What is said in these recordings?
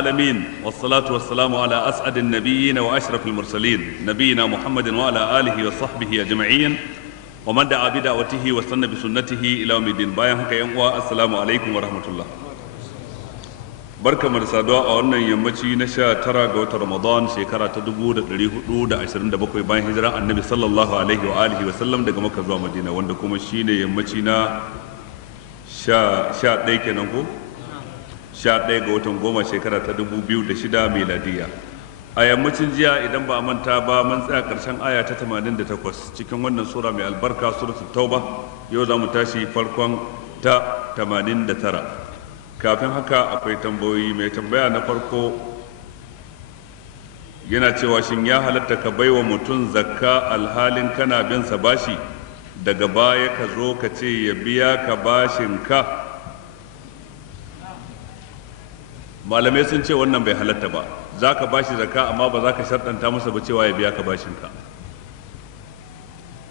العالمين والصلاة والسلام على أسعد النبيين وأشرف المرسلين نبينا محمد وعلى آله وصحبه أجمعين ومن دعا بدعوته واستنى بسنته إلى يوم الدين بايعك السلام عليكم ورحمة الله barka mu da saduwa a wannan yammaci na 19 ga watan Ramadan shekara ta 1427 bayan hijiran Annabi sallallahu alaihi wa alihi wa sallam daga Makka zuwa Madina wanda kuma shine yammaci na 11 kenan ko 11 ga watan goma shekara ta 2006 miladiya. A yammacin jiya idan ba a manta ba mun tsaya karshen aya ta 88 cikin wannan sura mai albarka suratul Tauba, yau za mu tashi farkon ta 89. Kafin haka akwai tambayoyi. Mai tambaya na farko yana cewa shin ya halatta ka baiwa mutum zakka alhalin kana bin sa bashi daga baya ka zo ka ce ya biya ka bashin ka? Malamai sun ce wannan bai halatta ba. Za ka bashi zakka amma ba za ka sharɗanta masa ba cewa ya biya ka bashin ka.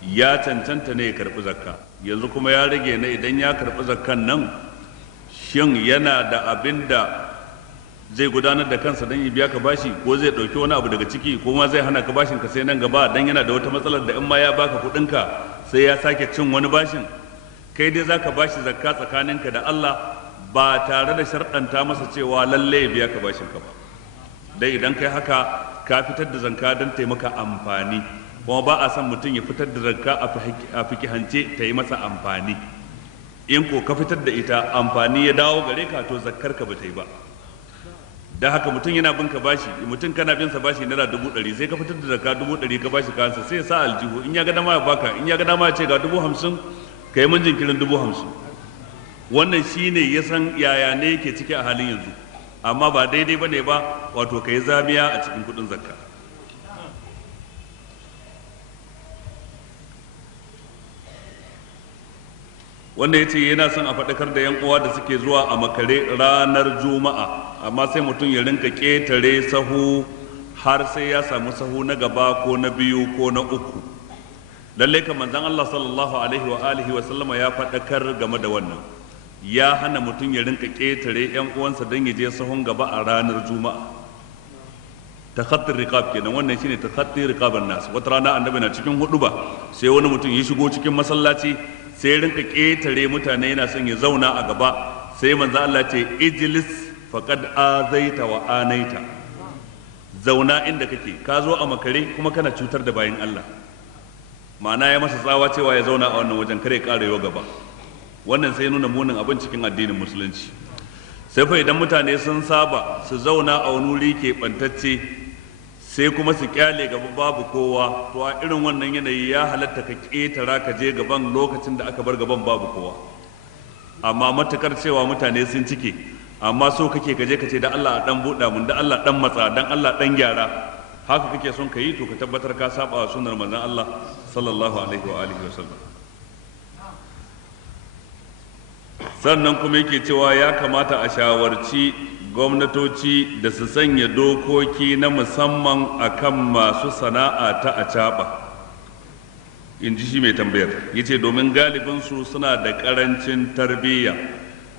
Ya cancanta ne ya karɓi zakka, yanzu kuma ya rage na idan ya karɓi zakkan nan shin yana da abin da zai gudanar da kansa don ya biya ka bashi, ko zai ɗauki wani abu daga ciki, ko ma zai hana ka bashin ka sai nan gaba don yana da wata matsalar da in ma ya baka kuɗinka sai ya sake cin wani bashin. Kai dai za ka bashi zakka tsakaninka da Allah ba tare da sharɗanta masa cewa lalle ya biya ka bashin ka ba. Dai idan kai haka ka fitar da zakka don taimaka amfani, kuma ba a son mutum ya fitar da zakka a fikihance ta yi masa amfani. In ko ka fitar da ita amfani ya dawo gare ka to zakkar ka bata yi ba. Da haka mutum yana bin ka bashi, mutum kana bin sa bashi naira 100, sai ka fitar da zakka 100 ka bashi kansa, sai ya sa aljihu, in ya ga dama ya baka, in ya ga dama ya ce ga 50,000 kai mun jinkirin 50,000. Wannan shine ya san yaya ne yake ciki a halin yanzu, amma ba daidai bane ba wato kai zamiya a cikin kudin zakka. Wanda ya ce yana son a faɗakar da 'yan uwa da suke zuwa a makare ranar juma'a, amma sai mutum ya rinka ƙetare sahu har sai ya samu sahu na gaba ko na biyu ko na uku. Lallai kan manzon Allah sallallahu alaihi wa alihi wa sallama ya faɗakar game da wannan, ya hana mutum ya rinka ƙetare 'yan uwansa don ya je sahun gaba a ranar juma'a. Takhattir riqab kenan, wannan shine takhattir riqaban nas. Wata rana annabi na cikin huduba sai wani mutum ya shigo cikin masallaci sai rinka ƙetare mutane yana son ya zauna a gaba, sai manzo Allah ce ijlis faqad azaita wa anaita, zauna inda kake, ka zo a makare kuma kana cutar da bayin Allah. Ma'ana ya masa tsawa cewa ya zauna a wannan wajen kare karewa gaba. Wannan sai nuna munin abin cikin addinin musulunci. Sai fa idan mutane sun saba su zauna a wani wuri keɓantacce sai kuma su kyale gaba babu kowa, to a irin wannan yanayi ya halatta ka ƙetara ka je gaban lokacin da aka bar gaban babu kowa. Amma matukar cewa mutane sun cike, amma so kake ka je ka ce da Allah a dan buɗa mun, da Allah dan matsa, dan Allah dan gyara, haka kake son ka yi, to ka tabbatar ka saba wa sunnar manzon Allah sallallahu alaihi wa alihi wa sallam. Sannan kuma yake cewa ya kamata a shawarci gwamnatoci da su sanya dokoki na musamman akan masu sana'a ta acaɓa, in ji shi mai tambayar. Ya ce domin galibinsu suna da ƙarancin tarbiyya,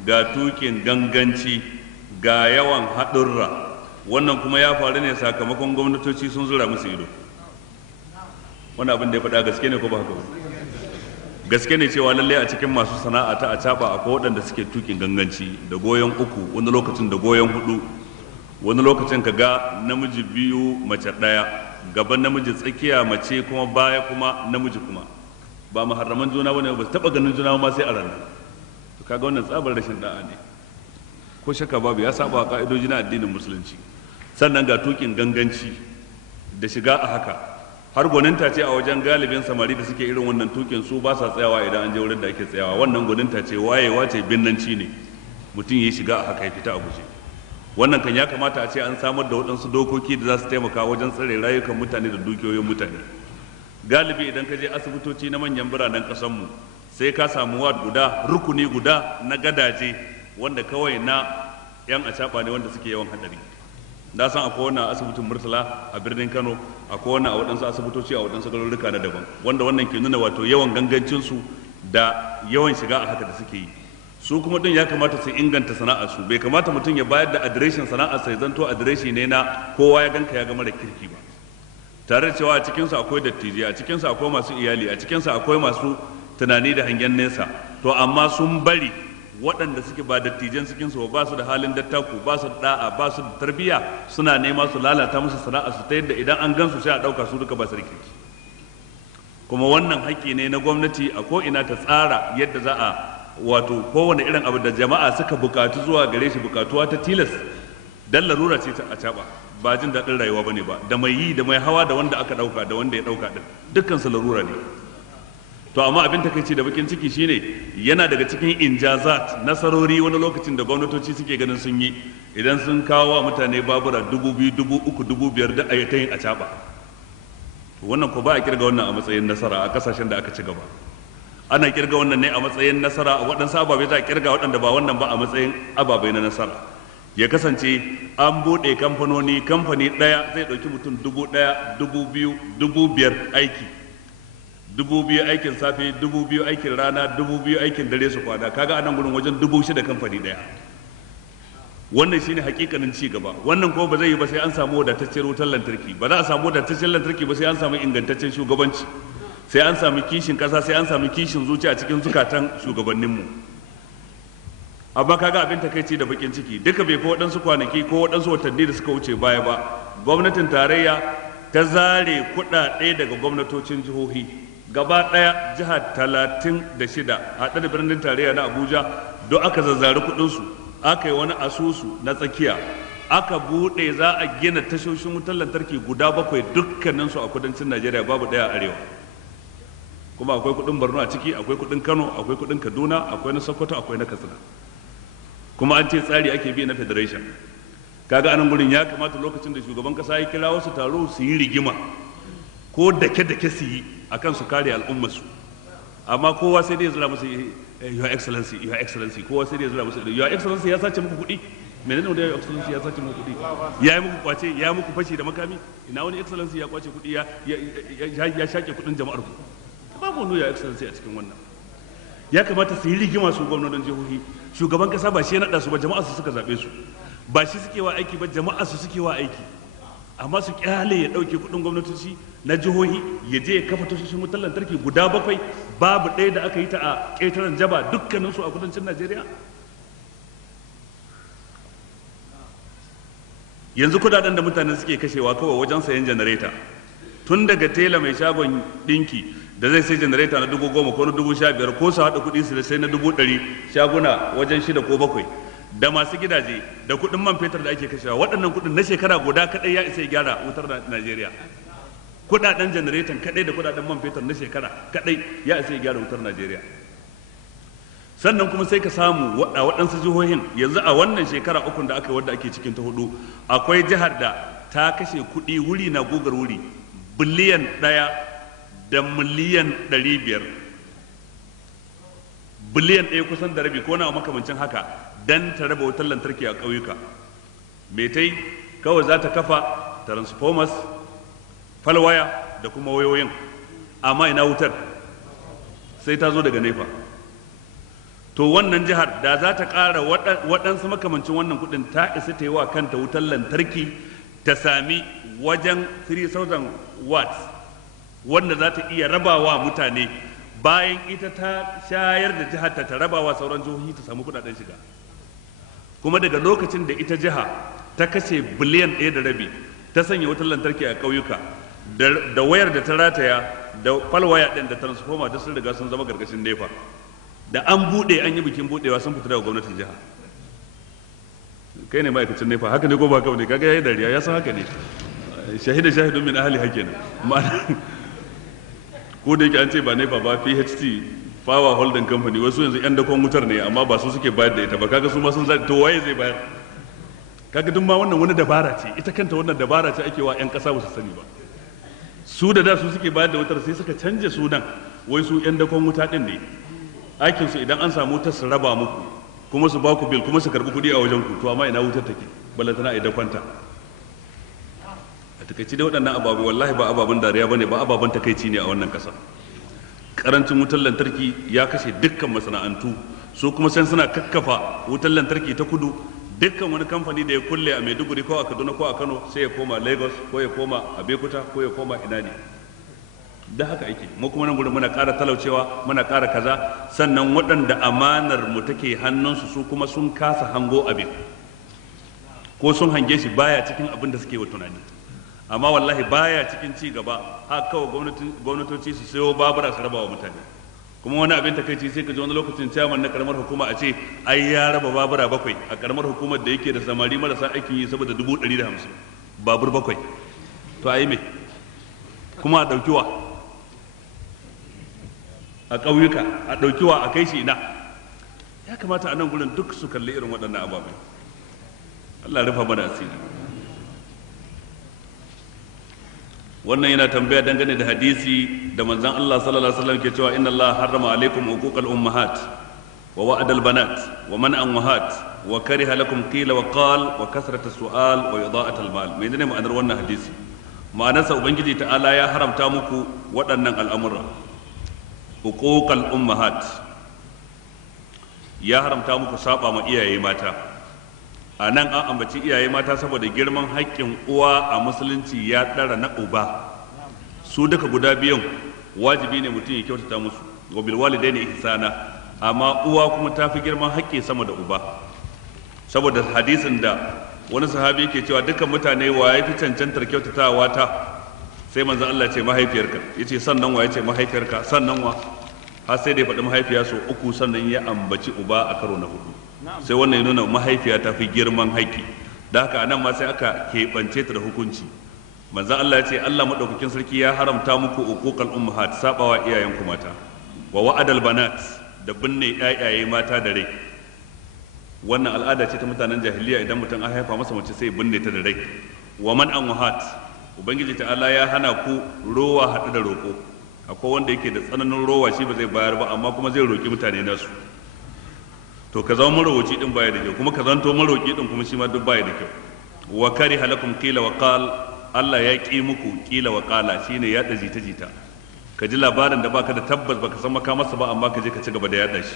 ga tuƙin ganganci, ga yawan haɗurra. Wannan kuma ya faru ne sakamakon gwamnatoci sun zura musu ido. Wani abin da ya faɗa gaske ne ko ba haka ba? Gaske ne cewa lallai a cikin masu sana'a ta acaɓa akwai waɗanda suke tukin ganganci da goyon uku, wani lokacin da goyon hudu, wani lokacin ka ga namiji biyu mace ɗaya, gaban namiji tsakiya mace kuma baya kuma namiji kuma ba muharraman juna bane, ba su taɓa ganin juna ma sai a ranar. To kaga wannan tsabar rashin da'a ne, ko shakka babu ya saba ka'idoji na addinin musulunci. Sannan ga tukin ganganci da shiga a haka, har gwaninta ce a wajen galibin samari da suke irin wannan tukin, su ba sa tsayawa idan an je wurin da ake tsayawa. Wannan gwaninta ce, wayewa ce, binnanci ne, mutum ya shiga a haka ya fita a guje. Wannan kan ya kamata a ce an samar da waɗansu dokoki da za su taimaka wajen tsare rayukan mutane da dukiyoyin mutane. Galibi idan ka je asibitoci na manyan biranen ƙasarmu sai ka samu ward guda, rukuni guda na gadaje wanda kawai na 'yan acaɓa ne wanda suke yawan haɗari. Na san akwai wannan asibitin Murtala a birnin Kano, akwai wannan a waɗansu asibitoci a waɗansu garuruka na daban, wanda wannan ke nuna wato yawan gangancinsu da yawan shiga a haka da suke yi. su kuma din ya kamata su inganta sana'arsu. Bai kamata mutum ya bayar da adireshin sana'arsa ya zanto adireshi ne na kowa ya ganka ya ga mara kirki ba, tare da cewa a cikinsu akwai dattijai, a cikinsu akwai masu iyali, a cikinsu akwai masu tunani da hangen nesa, to amma sun bari waɗanda suke ba dattijan cikinsu ba su da halin dattaku, ba su da da'a, ba su da tarbiyya, suna nema su lalata musu sana'arsu ta yadda idan an gansu sai a ɗauka su duka ba su da kirki. Kuma wannan haƙƙi ne na gwamnati a ko'ina ta tsara yadda za a wato kowane irin abu da jama'a suka bukatu zuwa gare shi, bukatuwa ta tilas, dan larura ce ta acaba, ba jin daɗin rayuwa bane ba, da mai yi da mai hawa da wanda aka ɗauka da wanda ya ɗauka din dukkan su larura ne. To amma abin takeici da bakin ciki shine yana daga cikin injazat, nasarori wani lokacin da gwamnatoci suke ganin sun yi, idan sun kawo wa mutane babura 2,000, 3,000, 5,000 da ayyatayin acaba. Wannan ko ba a kirga wannan a matsayin nasara a kasashen da aka ci gaba. Ana kirga wannan ne a matsayin nasara, a waɗansu ababe za a kirga waɗanda ba wannan ba a matsayin ababe na nasara. Ya kasance an buɗe kamfanoni, kamfani ɗaya zai ɗauki mutum 1,000, 2,000, 5,000 aiki, 2,000 aikin safe, 2,000 aikin rana, 2,000 aikin dare su kwana, kaga anan gurin wajen 6,000 kamfani ɗaya. Wannan shine hakikanin ci gaba. Wannan kuma ba zai yi ba sai an samu wadataccen wutar lantarki, ba za a samu wadataccen lantarki ba sai an samu ingantaccen shugabanci, sai an samu kishin ƙasa, sai an samu kishin zuciya cikin zukatan shugabanninmu. Amma kaga abin takaici da bakin ciki, duka bai fi waɗansu kwanaki ko waɗansu watanni da suka wuce baya ba, gwamnatin tarayya ta zare kuɗaɗe daga gwamnatocin jihohi gaba ɗaya. Jiha 36 haɗe da birnin tarayya na Abuja don aka zazzari kuɗinsu, aka yi wani asusu na tsakiya, aka buɗe za a gina tashoshin wutar lantarki guda 7 dukkaninsu a kudancin Najeriya, babu ɗaya a arewa. Kuma akwai kuɗin Borno a ciki, akwai kuɗin Kano, akwai kuɗin Kaduna, akwai na Sokoto, akwai na Katsina. Kuma an ce tsari ake bi na federation. Kaga anan gurin ya kamata lokacin da shugaban kasa ya kira wasu taro su yi rigima ko dake-dake su yi akan su kare al'ummarsu, amma kowa sai dai ya zura musu your excellency, your excellency, kowa sai dai ya zura musu your excellency ya sace muku kuɗi. Menene wanda your excellency ya sace muku kuɗi? Ya yi muku kwace, ya muku fashi da makami? Ina wani excellency ya kwace kuɗi ya shaƙe kuɗin jama'ar ku? Babu wani your excellency a cikin wannan. Ya kamata su yi rigima su gwamnonin jihohi. Shugaban kasa ba shi ya naɗa su ba, jama'a su suka zaɓe su. Ba shi suke wa aiki ba, jama'a su suke wa aiki. Amma su kyale ya ɗauke kuɗin gwamnatoci na jihohi ya je ya kafa tashoshin wutar lantarki guda 7, babu ɗaya da aka yi ta a ƙetaren jaba, dukkaninsu a kudancin Najeriya. Yanzu kudaden da mutane suke kashewa kawai wajen sayan janareta, tun daga tela mai shagon ɗinki da zai sai janareta na 10,000 ko na 15,000 ko su haɗa kuɗi su sai na 100,000, shaguna wajen 6 ko 7, da masu gidaje da kuɗin man fetur da ake kashewa. Waɗannan kuɗin na shekara guda kaɗai ya isa ya gyara wutar Najeriya. Kuɗaɗen janaretan kaɗai da kuɗaɗen man fetur na shekara kaɗai ya isa ya gyara wutar Najeriya. Sannan kuma sai ka samu a waɗansu jihohin yanzu a wannan shekara 3 da aka yi wadda ake cikin ta 4, akwai jihar da ta kashe kuɗi wuri na gugar wuri biliyan 1 da miliyan 500, biliyan 1 kusan da rabi ko na makamancin haka, dan ta raba wutar lantarki a ƙauyuka. Me ta yi? Kawai za ta kafa transformers, falwaya da kuma wayoyin, amma ina wutar? Sai ta zo daga nefa. To wannan jihar da za ta ƙara waɗansu makamancin wannan kuɗin, ta isa ta yi wa kanta wutar lantarki, ta sami wajen 3,000 watts wanda za ta iya rabawa mutane, bayan ita ta shayar da jihar ta rabawa sauran jihohi ta samu kuɗaɗen shiga. Kuma daga lokacin da ita jiha ta kashe biliyan 1 da rabi ta sanya wutar lantarki a ƙauyuka, da wayar da ta rataya da falwaya ɗin da transformer da sun riga sun zama gargashin nefa, da an buɗe an yi bikin buɗewa sun fita daga gwamnatin jiha. Kai ne ma'aikacin nefa, haka ne ko ba haka ne? Kaga yayi dariya, ya san haka ne. Shahidun min ahli hakenan. Ko da yake an ce ba nefa ba, PHT Power Holding Company, wasu yanzu yan dakon wutar ne, amma ba su suke bayar da ita ba. Kaga su ma sun to waye zai bayar? Kaga duk ma wannan wani dabara ce, ita kanta wannan dabara ce ake wa 'yan ƙasa ba su sani ba. Su da su suke bayar da wutar sai suka canje sunan, wai su 'yan dakon wuta ɗin ne. Aikinsu idan an samu wutar su raba muku, kuma su ba ku bil, kuma su karɓi kuɗi a wajen ku, to amma ina wutar take, ballantana a idan kwanta. A takaici dai waɗannan ababu wallahi ba ababen dariya bane, ba ababen takaici ne a wannan ƙasa. Karancin wutar lantarki ya kashe dukkan masana'antu su kuma sai suna kakkafa wutar lantarki ta kudu. Dukkan wani kamfani da ya kulle a Maiduguri ko a Kaduna ko a Kano sai ya koma Lagos ko ya koma Abeokuta ko ya koma ina ne. Da haka ake mu kuma nan gurin muna ƙara talaucewa, muna ƙara kaza, sannan waɗanda amanar mu take hannunsu su kuma sun kasa hango abin ko sun hange shi baya cikin abin da suke wa tunani. Amma wallahi baya cikin ci gaba haka kawai gwamnatoci su sayo babura su raba wa mutane. Kuma wani abin takaici sai ka ji wani lokacin chairman na karamar hukuma a ce ai ya raba babura 7 a karamar hukumar da yake da samari marasa aikin yi saboda 150 babur 7. To ai me kuma a ɗaukiwa a ƙauyuka a ɗaukiwa a kai shi ina. Ya kamata a nan gurin duk su kalli irin waɗannan ababai. Allah rufa mana asiri. Wannan yana tambaya dangane da hadisi da manzon Allah sallallahu alaihi wasallam ke cewa inna Allah harrama alaikum uquqal ummahat wa wa'adal banat wa man'an wahat wa kariha lakum qila wa qal wa kasrata su'al wa ida'atal mal. Menene ma'anar wannan hadisi? Ma'anarsa ubangiji ta'ala ya haramta muku waɗannan al'amura. Uquqal ummahat ya haramta muku saba ma iyaye mata. A nan an ambaci iyaye mata saboda girman haƙƙin uwa a musulunci ya ɗara na uba. Su duka guda biyan wajibi ne mutum ya kyautata musu, wa bil walidaini ihsana, amma uwa kuma ta fi girman haƙƙi sama da uba. Saboda hadisin da wani sahabi yake cewa dukkan mutane wa ya fi cancantar kyautatawa ta, sai manzon Allah ce mahaifiyarka, yace sannan wa, yace mahaifiyarka, sannan wa, har sai da ya faɗi mahaifiya sau 3 sannan ya ambaci uba a karo na 4. Sai wannan ya nuna mahaifiya ta fi girman haƙƙi. Da haka anan ma sai aka keɓance ta da hukunci. Manzon Allah ya ce Allah madaukakin sarki ya haramta muku uquqal ummahat, sabawa iyayenku mata, wa wa'adal banat, da binne ƴaƴaye mata da rai. Wannan al'ada ce ta mutanen jahiliya, idan mutum an haifa masa mace sai binne ta da rai. Wa man'an wahat, ubangiji ta'ala ya hana ku rowa haɗu da roƙo. Akwai wanda yake da tsananin rowa, shi ba zai bayar ba amma kuma zai roƙi mutane nasu. To ka zama marowaci din baya da kyau, kuma ka zanto maroki din kuma shi ma duk baya da kyau. Wa kariha lakum qila wa qal, Allah ya ki muku qila wa qala, shine yada jita-jita. Ka ji labarin da baka da tabbas, baka san makamarsa ba, amma ka je ka ci gaba da yada shi.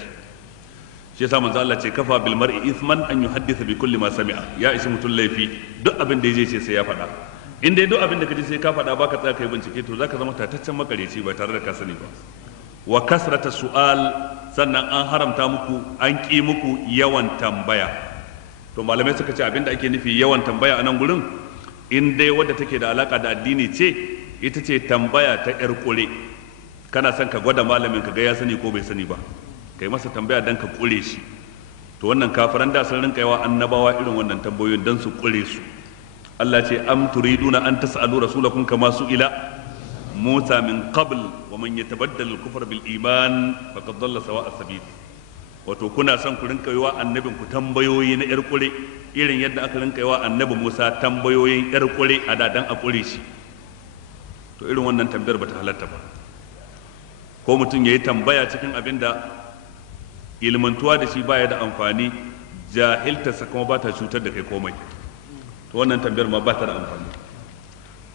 Shi yasa manzo Allah ce kafa bil mar'i ithman an yuhaddisa bi kulli ma sami'a. Ya ishi mutum laifi duk abin da yaje ce sai ya faɗa. In dai duk abin da ka ji sai ka faɗa baka tsaya kai bincike, to zaka zama tataccen makareci ba tare da ka sani ba. Wa kasrata su'al, sannan an haramta muku, an ƙi muku yawan tambaya. To malamai suka ce abinda ake nufi yawan tambaya a nan gurin, in dai wadda take da alaka da addini ce, ita ce tambaya ta ƴar ƙure. Kana son ka gwada malamin ka ga ya sani ko bai sani ba, kai masa tambaya dan ka ƙure shi. To wannan kafiran da sun rinka yawa annabawa irin wannan tambayoyin dan su ƙure su. Allah ce am turiduna an tas'alu rasulakum kama su'ila Musa min qabl wa man yatabaddal al-kufr bil iman faqad dalla sawa'a sabil. Wato kuna son ku rinka yiwa annabin ku tambayoyi na yar kure irin yadda aka rinka yiwa annabi Musa tambayoyin yar kure a dadan a kure shi. To irin wannan tambayar bata halatta ba. Ko mutum yayi tambaya cikin abin da ilmantuwa da shi baya da amfani, jahiltarsa kuma ba ta cutar da kai komai. To wannan tambayar ma ba ta da amfani.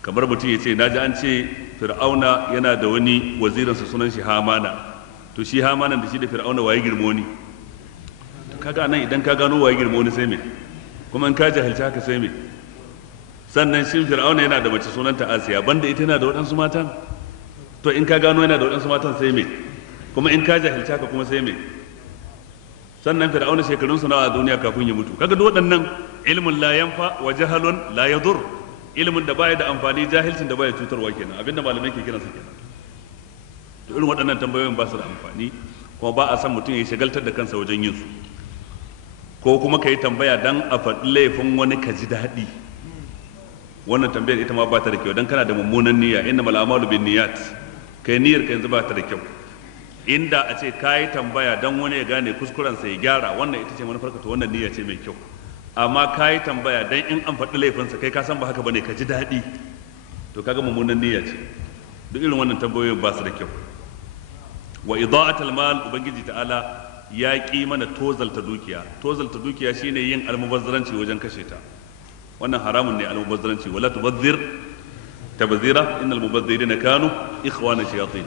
Kamar mutum ya ce naji an ce fir'auna yana da wani wazirinsa sunan shi Hamana, to shi Hamanan da shi da fir'auna waye girmo ni? Kaga nan idan ka gano waye girmo ni sai me, kuma in ka jahilci haka sai me? Sannan shi fir'auna yana da mace sunanta Asiya, banda ita yana da waɗansu matan? To in ka gano yana da waɗansu matan sai me, kuma in ka jahilci haka kuma sai me? Sannan fir'auna shekarunsa nawa a duniya kafin ya mutu? Kaga duk waɗannan ilmun la yanfa wa jahalun la yadur, ilimin da baya da amfani, jahilcin da baya cutarwa kenan, abinda malamai ke kiransa kenan. To irin waɗannan tambayoyin ba su da amfani, kuma ba a san mutum ya shagaltar da kansa wajen yin su. Ko kuma ka yi tambaya dan a faɗi laifin wani ka ji daɗi, wannan tambayar ita ma ba ta da kyau, dan kana da mummunan niyya, innamal a'malu binniyat, kai niyyar ka yanzu ba ta da kyau. Inda a ce ka yi tambaya dan wani ya gane kuskurensa ya gyara, wannan ita ce manufarka, to wannan niyya ce mai kyau. Amma ka yi tambaya dan in an faɗi laifinsa kai ka san ba haka bane ka ji daɗi, to kaga mummunan niyya ce. Duk irin wannan tambayoyin ba su da kyau. Wa ida'atul mal, ubangiji ta'ala ya ƙi mana tozalta dukiya. Tozalta dukiya shine yin almubazzaranci wajen kashe ta. Wannan haramun ne almubazzaranci, wala tubazzir tabzira innal mubazzirina kanu ikhwana shayatin.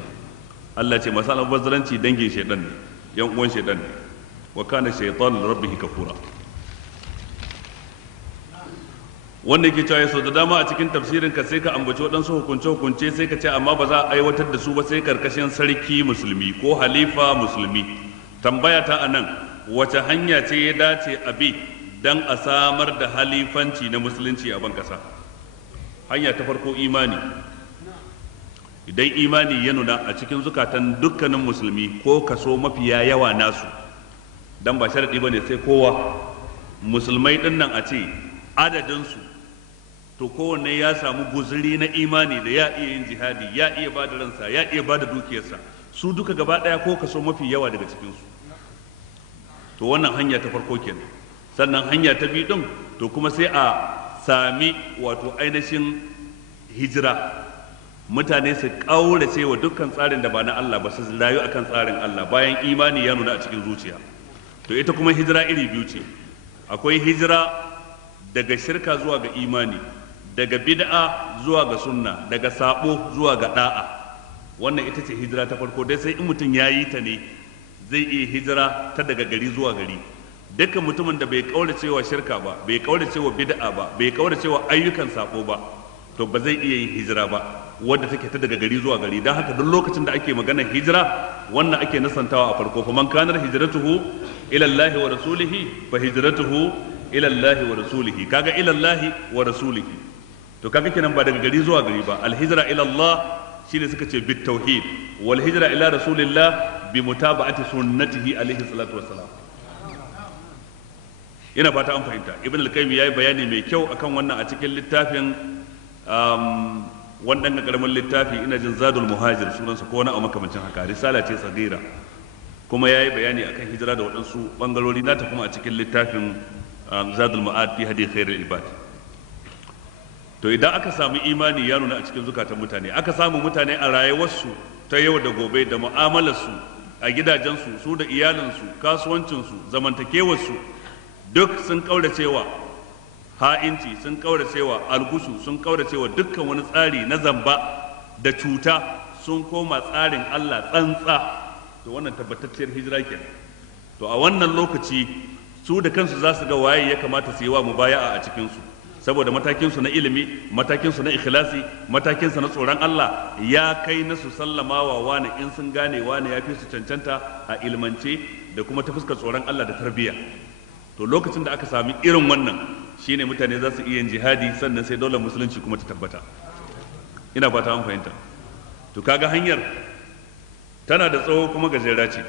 Allah ce masu almubazzaranci dangin shaidan ne, yan uwan shaidan ne. wa kana shaytanu li rabbih kafura. wanda yake cewa sau da dama a cikin tafsirin ka sai ka ambaci waɗansu hukunce-hukunce sai ka ce amma ba za a aiwatar da su ba sai karkashin sarki musulmi ko halifa musulmi. Tambaya ta a nan, wace hanya ce ya dace a bi don a samar da halifanci na musulunci a ban ƙasa? Hanya ta farko imani. Idan imani ya nuna a cikin zukatan dukkanin musulmi ko kaso mafiya yawa nasu, dan ba sharaɗi ba ne sai kowa musulmai ɗin nan a ce adadinsu, to kowanne ya samu guzuri na imani da ya iya yin jihadi, ya iya ba da ransa, ya iya ba da dukiyarsa, su duka gaba ɗaya ko kaso mafi yawa daga cikinsu. To wannan hanya ta farko kenan. Sannan hanya ta biyu ɗin, to kuma sai a sami wato ainihin hijira. Mutane su ƙaurace wa dukkan tsarin da ba na Allah ba, su rayu akan tsarin Allah bayan imani ya nuna a cikin zuciya. To ita kuma hijira iri biyu ce. Akwai hijira daga shirka zuwa ga imani, daga bid'a zuwa ga sunna, daga sabo zuwa ga da'a. Wannan ita ce hijira ta farko, dai sai in mutum ya yi ta ne zai iya hijira ta daga gari zuwa gari. Dukkan mutumin da bai kaurace wa shirka ba, bai kaurace wa bid'a ba, bai kaurace wa ayyukan sabo ba, to ba zai iya yin hijira ba wadda take ta daga gari zuwa gari. Dan haka duk lokacin da ake maganar hijira, wannan ake nasantawa a farko, fa man kana hijratuhu ila Allah wa rasulihi fa hijratuhu ila Allah wa rasulihi. Kaga ila Allah wa rasulihi, to kaga kenan ba daga gari zuwa gari ba. Al hijra ila Allah shine suka ce bit tauhid, wal hijra ila rasulillah bi mutaba'ati sunnatihi alaihi salatu wassalam. Ina fata an fahimta. Ibn al-Qayyim yayi bayani mai kyau akan wannan a cikin littafin wannan karamin littafi, ina jin Zadul Muhajir sunansa ko wani a makamancin haka, risala ce sagira, kuma yayi bayani akan hijira da waɗansu bangarori nata kuma a cikin littafin Zadul Ma'ad fi hadi khairul ibad. To idan aka samu imani ya nuna a cikin zukatan mutane, aka samu mutane a rayuwarsu ta yau da gobe da mu'amalarsu a gidajensu, su da iyalansu, kasuwancinsu, zamantakewarsu, duk sun kauracewa ha'inci, sun kauracewa algushu, sun kauracewa dukkan wani tsari na zamba da cuta, sun koma tsarin Allah tsantsa. To wannan tabbatacciyar hijira kenan. To a wannan lokaci su da kansu za su ga waye ya kamata su yi wa mubaya'a a cikinsu, saboda matakinsu na ilimi, matakinsu na ikhlasi, matakinsu na tsoron Allah ya kai na su sallama wa wani in sun gane wani ya fi su cancanta a ilmance da kuma ta fuskar tsoron Allah da tarbiyya. To lokacin da aka sami irin wannan shine mutane za su iya yin jihadi, sannan sai daular musulunci kuma ta tabbata. Ina fata an fahimta. To kaga hanyar tana da tsawo kuma gajera ce.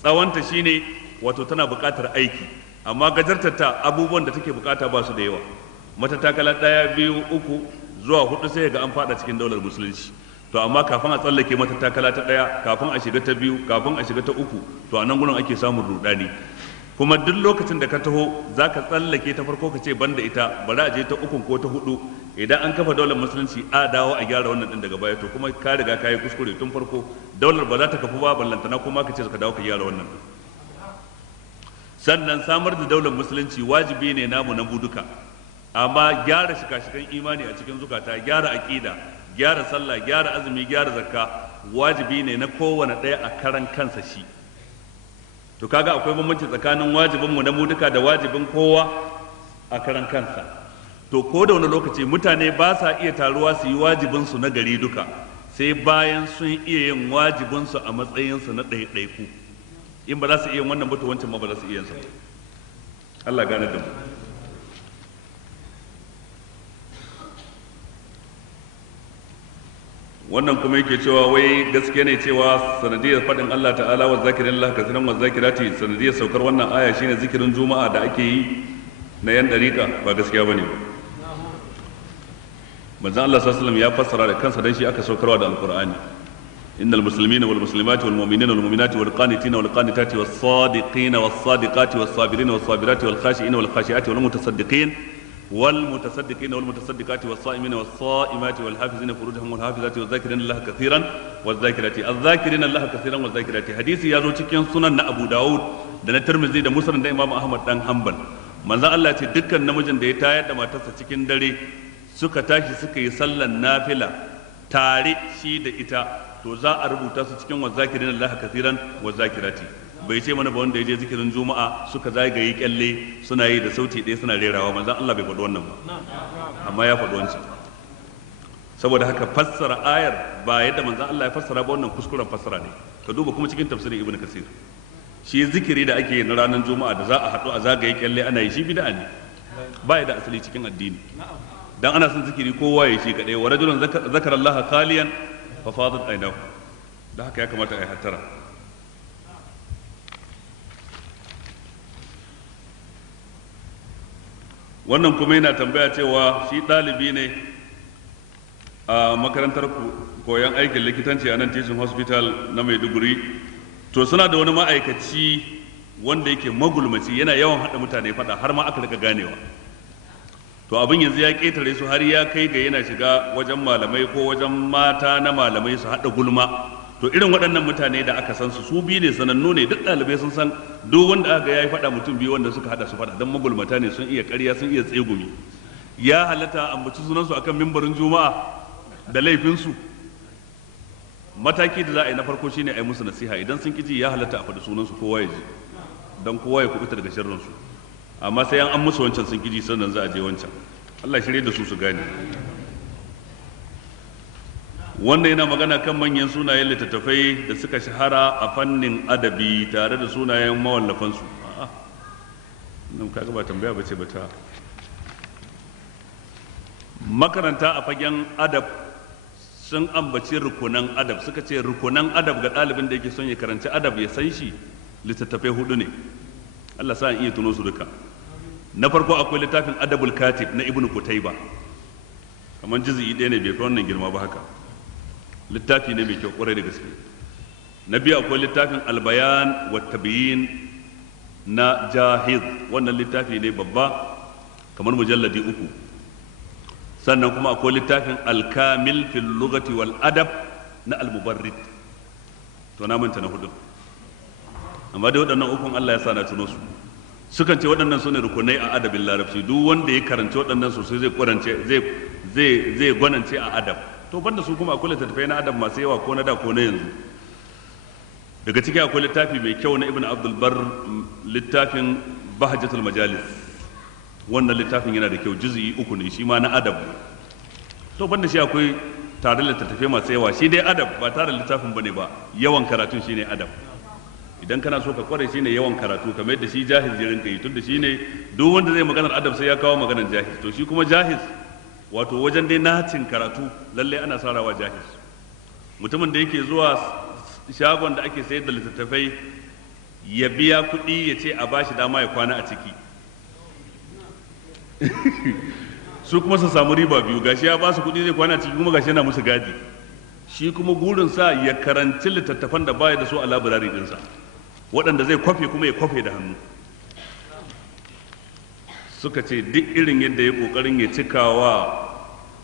Tsawonta shine wato tana buƙatar aiki, amma gajartarta abubuwan da take buƙata ba su da yawa. Matattakala 1, 2, 3 zuwa 4 sai ga an fada cikin daular musulunci. To amma kafin a tsallake matattakala ta 1, kafin a shiga ta 2, kafin a shiga ta 3, to a nan gurin ake samun rudani. Kuma duk lokacin da ka taho za ka tsallake ta farko ka ce banda ita, bari a je ta 3 ko ta 4. Idan an kafa daular musulunci a dawo a gyara wannan din daga baya, to kuma ka riga ka yi kuskure tun farko. Daular ba za ta kafu ba, ballantana kuma ka ce ka dawo ka gyara wannan. Sannan samar da daular musulunci wajibi ne namu na duka, amma gyara shika-shikan imani a cikin zukata, gyara aqida, gyara sallah, gyara azumi, gyara zakka wajibi ne na kowane ɗaya a karan kansa shi. To kaga akwai bambanci tsakanin wajibinmu na mu duka da wajibin kowa a karan kansa. To ko da wani lokaci mutane ba sa iya taruwa su yi wajibinsu na gari duka sai bayan sun iya yin wajibinsu a matsayinsu na ɗaiɗaiku. In ba za su iya wannan ba, to wancan ma ba za su iya yin sa. Allah gane da mu. Wannan kuma yake cewa wai gaskiya ne cewa sanadiyar faɗin Allah ta'ala wa zakirin Allah kasiran wa zakirati, sanadiyar saukar wannan aya shine zikirin juma'a da ake yi na yan dariƙa? Ba gaskiya bane ba. Manzon Allah sallallahu alaihi wasallam ya fassara da kansa, dan shi aka saukarwa da alqur'ani. innal muslimina wal muslimati wal mu'minina wal mu'minati wal qanitina wal qanitati was sadiqina was sadiqati was sabirina was sabirati wal khashiina wal khashiati wal mutasaddiqin والمتصدقين والمتصدقات والصائمين والصائمات والحافظين فروجهم والحافظات والذاكرين الله كثيرا والذاكرات الذاكرين الله كثيرا والذاكرات. حديثي ya zo cikin sunan na Abu Dawud da na Tirmidhi da Muslim da Imam Ahmad dan Hanbal. Manzon Allah ce dukkan namijin da ya tayar da matarsa cikin dare suka tashi suka yi sallan nafila tare shi da ita, to za a rubuta su cikin wazakirin Allah kathiran wazakirati. bai ce mana ba wanda ya je zikirin juma'a suka zagaye kyalle suna yi da sauti ɗaya suna rerawa, manzon Allah bai faɗi wannan ba, amma ya faɗi wancan. Saboda haka fassara ayar ba yadda manzon Allah ya fassara ba, wannan kuskuren fassara ne. Ka duba kuma cikin tafsirin Ibn Kasir, shi zikiri da ake yi na ranar juma'a da za a haɗu a zagaye kyalle ana yi, shi bid'a ne, ba ya da asali cikin addini. Dan ana son zikiri kowa ya shi kadai, wa rajulun zakara Allah khaliyan fa fadat aynahu. Da haka ya kamata a yi hattara. Wannan kuma yana tambaya cewa shi ɗalibi ne a makarantar koyon aikin likitanci a nan Teaching Hospital na Maiduguri. To suna da wani ma'aikaci wanda yake magulmaci, yana yawan haɗa mutane faɗa har ma aka rika ganewa. To abin yanzu ya ƙetare su har ya kai ga yana shiga wajen malamai ko wajen mata na malamai su haɗa gulma. To irin waɗannan mutane da aka san su biyu ne, sanannu ne, duk ɗalibai sun san duk wanda aka ya yi faɗa mutum biyu wanda suka haɗa su faɗa, don magulmata ne, sun iya ƙarya, sun iya tsegumi. Ya halatta ambaci sunansu akan mimbarin juma'a da laifinsu. Mataki da za a yi na farko shine a yi musu nasiha, idan sun ƙi ji ya halatta a faɗi sunansu kowa ya ji, don kowa ya kubuta daga sharrinsu. Amma sai an musu wancan sun ƙi ji sannan za a je wancan. Allah shirye da su gane. Wannan yana magana kan manyan sunayen littattafai da suka shahara a fannin adabi tare da sunayen mawallafansu. Nan kaga ba tambaya bace ba ta. Makaranta a fagen adab sun ambaci rukunan adab, suka ce rukunan adab ga ɗalibin da yake son ya karanci adab ya san shi littattafai 4 ne. Allah sa in iya tuno su duka. Na farko akwai littafin Adabul Katib na Ibn Qutayba, kamar juz'i 1 ne, bai fi wannan girma ba haka. Littafi ne mai kyau kwarai da gaske. Na biyu akwai littafin Albayan wa Tabyin na Jahiz, wannan littafi ne babba kamar mujalladi 3. Sannan kuma akwai littafin Al-Kamil fil Lughati wal Adab na Al-Mubarrid. To na manta na 4. Amma dai waɗannan ukun Allah ya sa na tuno su. Sukan ce waɗannan su ne rukunai a adabin larabci, duk wanda ya karanci waɗannan sosai zai gwanance a adab. To banda su kuma akwai littattafai na adam masu yawa ko na da ko na yanzu. Daga ciki akwai littafi mai kyau na Ibn Abdul Bar, littafin Bahjatul Majalis. Wannan littafin yana da kyau, juz'i 3 ne, shi ma na adab. To banda shi akwai tarin littattafai masu yawa, shi dai adab ba tarin littafin bane ba, yawan karatun shine adab. Idan kana so ka kware shine yawan karatu, kamar yadda shi Jahiz ya rinka yi, tunda shine duk wanda zai maganar adab sai ya kawo maganar Jahiz. To shi kuma Jahiz wato wajen dai nacin karatu lalle ana sarawa Jahiz. Mutumin da yake zuwa shagon da ake sayar da littattafai ya biya kuɗi ya ce a bashi dama ya kwana a ciki su kuma su samu riba biyu, gashi ya ba su kuɗi zai kwana a ciki kuma gashi yana musu gadi. Shi kuma burinsa ya karanci littattafan da baya da su a labirari ɗinsa, waɗanda zai kwafe kuma ya kwafe da hannu. Suka ce duk irin yadda ya ƙoƙarin ya cikawa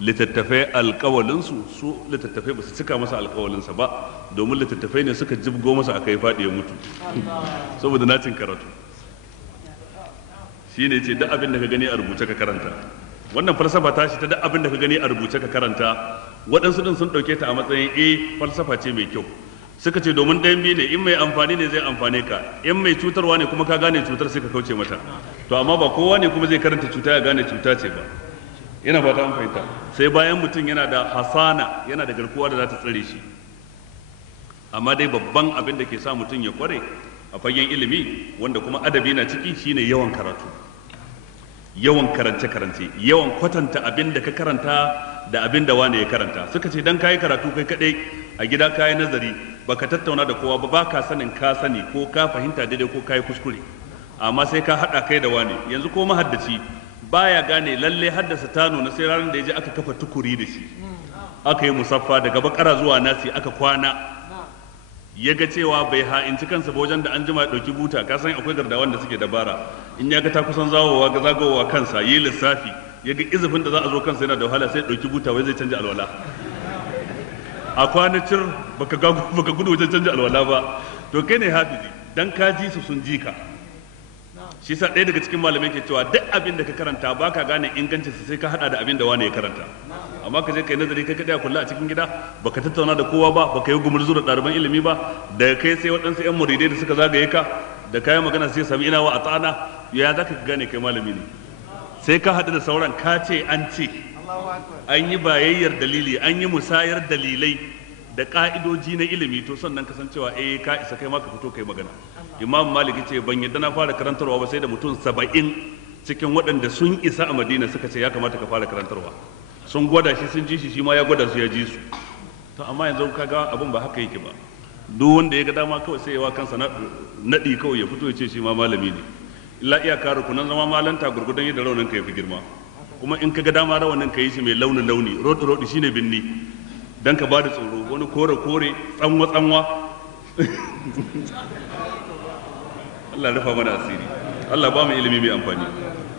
littattafai alƙawalinsu, su littattafai ba su cika masa alƙawalinsa ba, domin littattafai ne suka jibgo masa aka yi faɗi ya mutu saboda nacin karatu. Shi ne ce duk abin da ka gani a rubuce ka karanta. Wannan falsafa ta shi ta duk abin da ka gani a rubuce ka karanta, waɗansu ɗin sun ɗauke ta a matsayin falsafa ce mai kyau. Suka ce domin ɗayan biyu ne, in mai amfani ne zai amfane ka, in mai cutarwa ne kuma ka gane cutar sai ka kauce mata. To amma ba kowa ne kuma zai karanta cuta ya gane cuta ce ba. Yana fata an fahimta. Sai bayan mutum yana da hasana, yana da garkuwa da za ta tsare shi. Amma dai babban abin da ke sa mutum ya kware a fagen ilimi, wanda kuma adabi na ciki, shine yawan karatu, yawan karance-karance, yawan kwatanta abin da ka karanta da abin da wane ya karanta. Suka ce dan kayi karatu kai kadai a gida kayi nazari, baka tattauna da kowa ba, baka sanin ka sani ko ka fahimta daidai ko kayi kuskure. Amma sai ka haɗa kai da wane. Yanzu ko mahaddaci baya gane lalle haddasa ta nuna sai ranar da ya je aka kafa tukuri da shi, aka yi musaffa daga bakara zuwa nasi aka kwana, ya ga cewa bai ha'inci kansa ba wajen da an jima ya ɗauki buta. Ka san akwai gardawan da suke dabara, in ya ga ta kusan zagawowa kansa yi lissafi, ya ga izifin da za a zo kansa yana da wahala, sai ɗauki buta wai zai canja alwala. A kwanacin baka gudu wajen canja alwala ba. To kai ne hafizi, dan ka ji su sun ji ka. Shi sa ɗaya daga cikin malamai ke cewa duk abin da ka karanta baka gane ingancinsa sai ka hada da abin da wani ya karanta. amma ka je kai nazari kai kadai a kulle a cikin gida baka tattauna da kowa ba baka yi gumurzu da ɗaliban ilimi ba daga kai sai waɗansu 'yan muridai da suka zagaye ka da kayan magana sai sami ina wa a tsana ya za ka gane kai malami ne sai ka haɗu da sauran ka ce an ce an yi bayayyar dalili an yi musayar dalilai da ka'idoji na ilimi to sannan kasancewa ka isa kai ma ka fito kai magana. Imam Malik ce ban yadda na fara karantarwa ba sai da mutum 70 cikin waɗanda sun isa a Madina suka ce ya kamata ka fara karantarwa, sun gwada shi sun ji shi ma ya gwada su ya ji su. To amma yanzu kaga abin ba haka yake ba, duk wanda ya ga dama kawai sai ya wa kansa naɗi kawai ya fito ya ce shi ma malami ne, illa iyaka rukunan zama malanta gurgudan yadda raunin ka ya fi girma, kuma in ka ga dama rawanin ka yi shi mai launi rodi shine binni dan ka bada tsoro, wani kore tsanwa Allah rufa mana asiri, Allah ba mu ilimi mai amfani.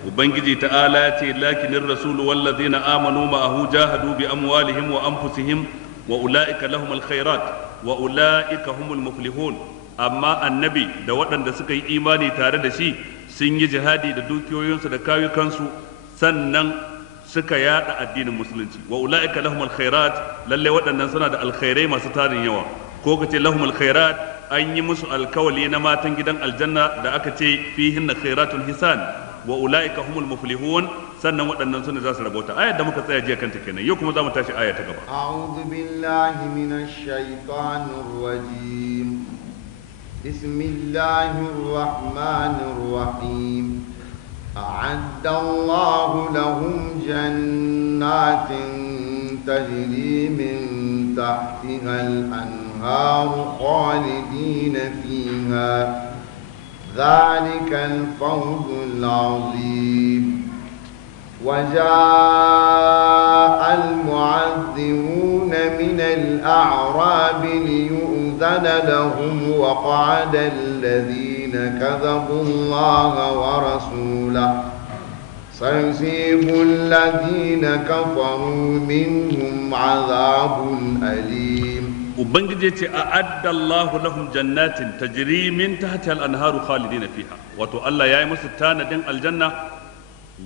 Ubangiji ta'ala ce lakinir rasulu wallazina amanu ma'ahu jahadu bi amwalihim wa anfusihim wa ulaika lahumul khairat wa ulaika humul muflihun. Amma annabi da waɗanda suka yi imani tare da shi sun yi jihadi da dukiyoyinsu da kayukansu sannan suka yada addinin musulunci. Wa ulaika lahumul khairat, lalle waɗannan suna da alkhairai masu tarin yawa, ko kace lahumul khairat an yi musu alkawali na matan gidan aljanna da aka ce fihinna khairatun hisan wa ulaika humul muflihun, sannan waɗannan sune za su rabauta. Ayar da muka tsaya jiya kanta kenan, yau kuma za mu tashi aya ta gaba. A'udhu billahi minash shaitanir rajim. Bismillahir rahmanir rahim. A'adda Allahu lahum jannatin tajri min tahtiha al-anhar khalidina fiha. ذلك الفوز العظيم. وجاء المعذرون من الأعراب ليؤذن لهم وقعد الذين كذبوا الله ورسوله سيصيب الذين كفروا منهم عذاب أليم. Ubangiji ce a addallahu lahum jannatin tajri min tahtiha al-anharu khalidina fiha, wato Allah ya yi musu tanadin aljanna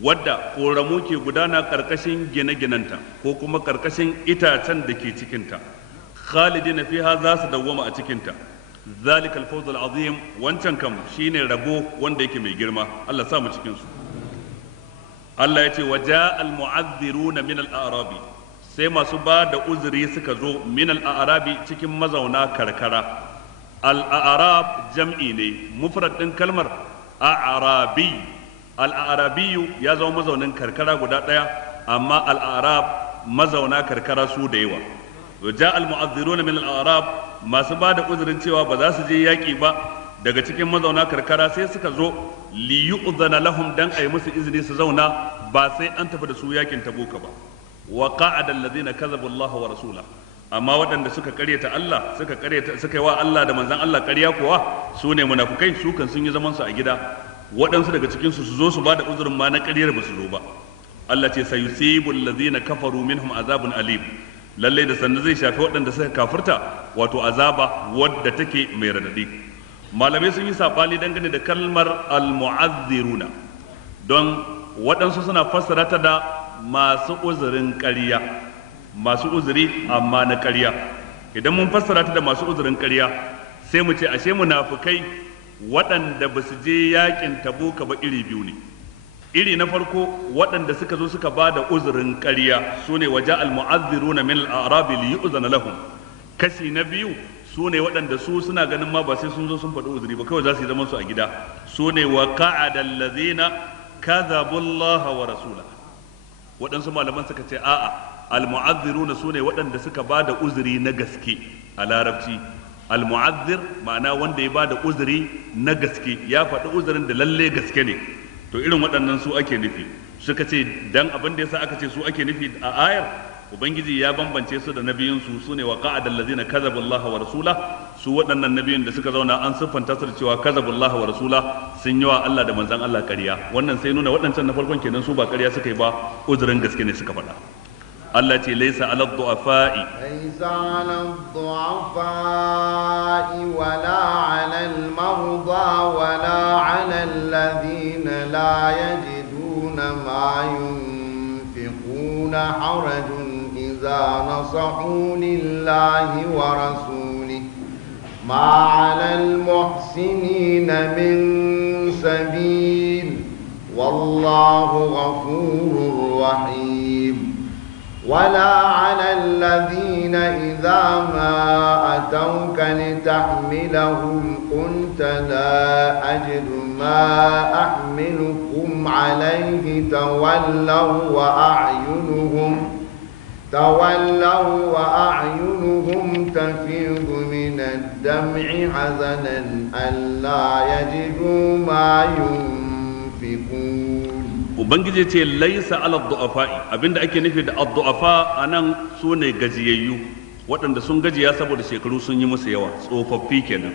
wadda koramu ke gudana karkashin gine-ginenta ko kuma karkashin itacen da ke cikinta, khalidina fiha za su dawwama a cikinta. Zalika al-fawz al-azim, wancan kam shine rabo wanda yake mai girma, Allah sa mu cikin su. Allah ya ce waja al-mu'adhdhiruna min al-a'rabi, sai masu ba da uzuri suka zo min al'arabi cikin mazauna karkara. Al'arab jam'i ne, mufrad ɗin kalmar a'arabi. Al'arabiyu ya zama mazaunin karkara guda ɗaya, amma al'arab mazauna karkara su da yawa. Ja al-mu'azziruna min al'arab, masu ba da uzurin cewa ba za su je yaƙi ba daga cikin mazauna karkara sai suka zo li yu'zana lahum dan ayi musu izini su zauna ba sai an tafi da su yaƙin Tabuka ba. Wa qa'ada alladhina kadhabu Allah wa rasulahu, amma waɗanda suka karyata Allah suka yi wa Allah da manzon Allah ƙarya kuwa su ne munafukai, su kan sun yi zaman su a gida, waɗansu daga cikin su zo su bada uzurin ma na ƙaryar ba su zo ba. Allah ce sayusibu alladhina kafaru minhum azabun alim, lalle da sanda zai shafi waɗanda suka kafirta, wato azaba wadda take mai radadi. Malamai sun yi sabani dangane da kalmar al-mu'azziruna, don waɗansu suna fassara ta da masu uzurin ƙarya, masu uzuri amma na ƙarya. Idan mun fassara ta da masu uzurin ƙarya sai mu ce ashe munafukai waɗanda ba su je yakin Tabuka ba iri biyu ne. Iri na farko waɗanda suka zo suka ba da uzurin ƙarya, su ne waja al-mu'azziruna min al-a'rabi li yu'zana lahum. Kashi na biyu su ne waɗanda su suna ganin ma ba sai sun zo sun faɗi uzuri ba, kawai za su yi zaman su a gida. Su ne wa qa'ada allazina kadhabu Allah wa rasulahu. Waɗansu malaman suka ce a'a, al-mu'azziruna su ne waɗanda suka ba da uzuri na gaske a larabci. Al-mu'azzir ma'ana wanda ya ba da uzuri na gaske, ya faɗi uzurin da lalle gaske ne, to irin waɗannan su ake nufi. Suka ce dan abin da yasa aka ce su ake nufi a ayar, Ubangiji ya bambance su da nabiyinsu, su ne wa qa'ada allazina kadhabu Allah wa rasula, su waɗannan nabiyin da suka zauna an siffanta su da cewa kadhabu Allah wa rasula, sun yi wa Allah da manzon Allah ƙarya. Wannan sai nuna waɗancan na farkon kenan su ba ƙarya suka yi ba, uzurin gaske ne suka faɗa. Allah ce laisa ala du'afa'i, laisa ala du'afa'i wala ala al-marda wala ala alladhina la yajiduna ma yunfiquna harajun الله ورسوله ما على المحسنين من سبيل والله غفور رحيم ولا على الذين إذا ما أتوك لتحملهم قلت لا أجد ما أحملكم عليه تولوا وأعينهم تفيض من الدمع حزنا ألا يجدوا ما ينفقون. Ubangiji ce laisa ala du'afa'i, abinda ake nufi da ad-du'afa anan sune gajiyayyu waɗanda sun gajiya saboda shekaru sun yi musu yawa, tsofaffi kenan.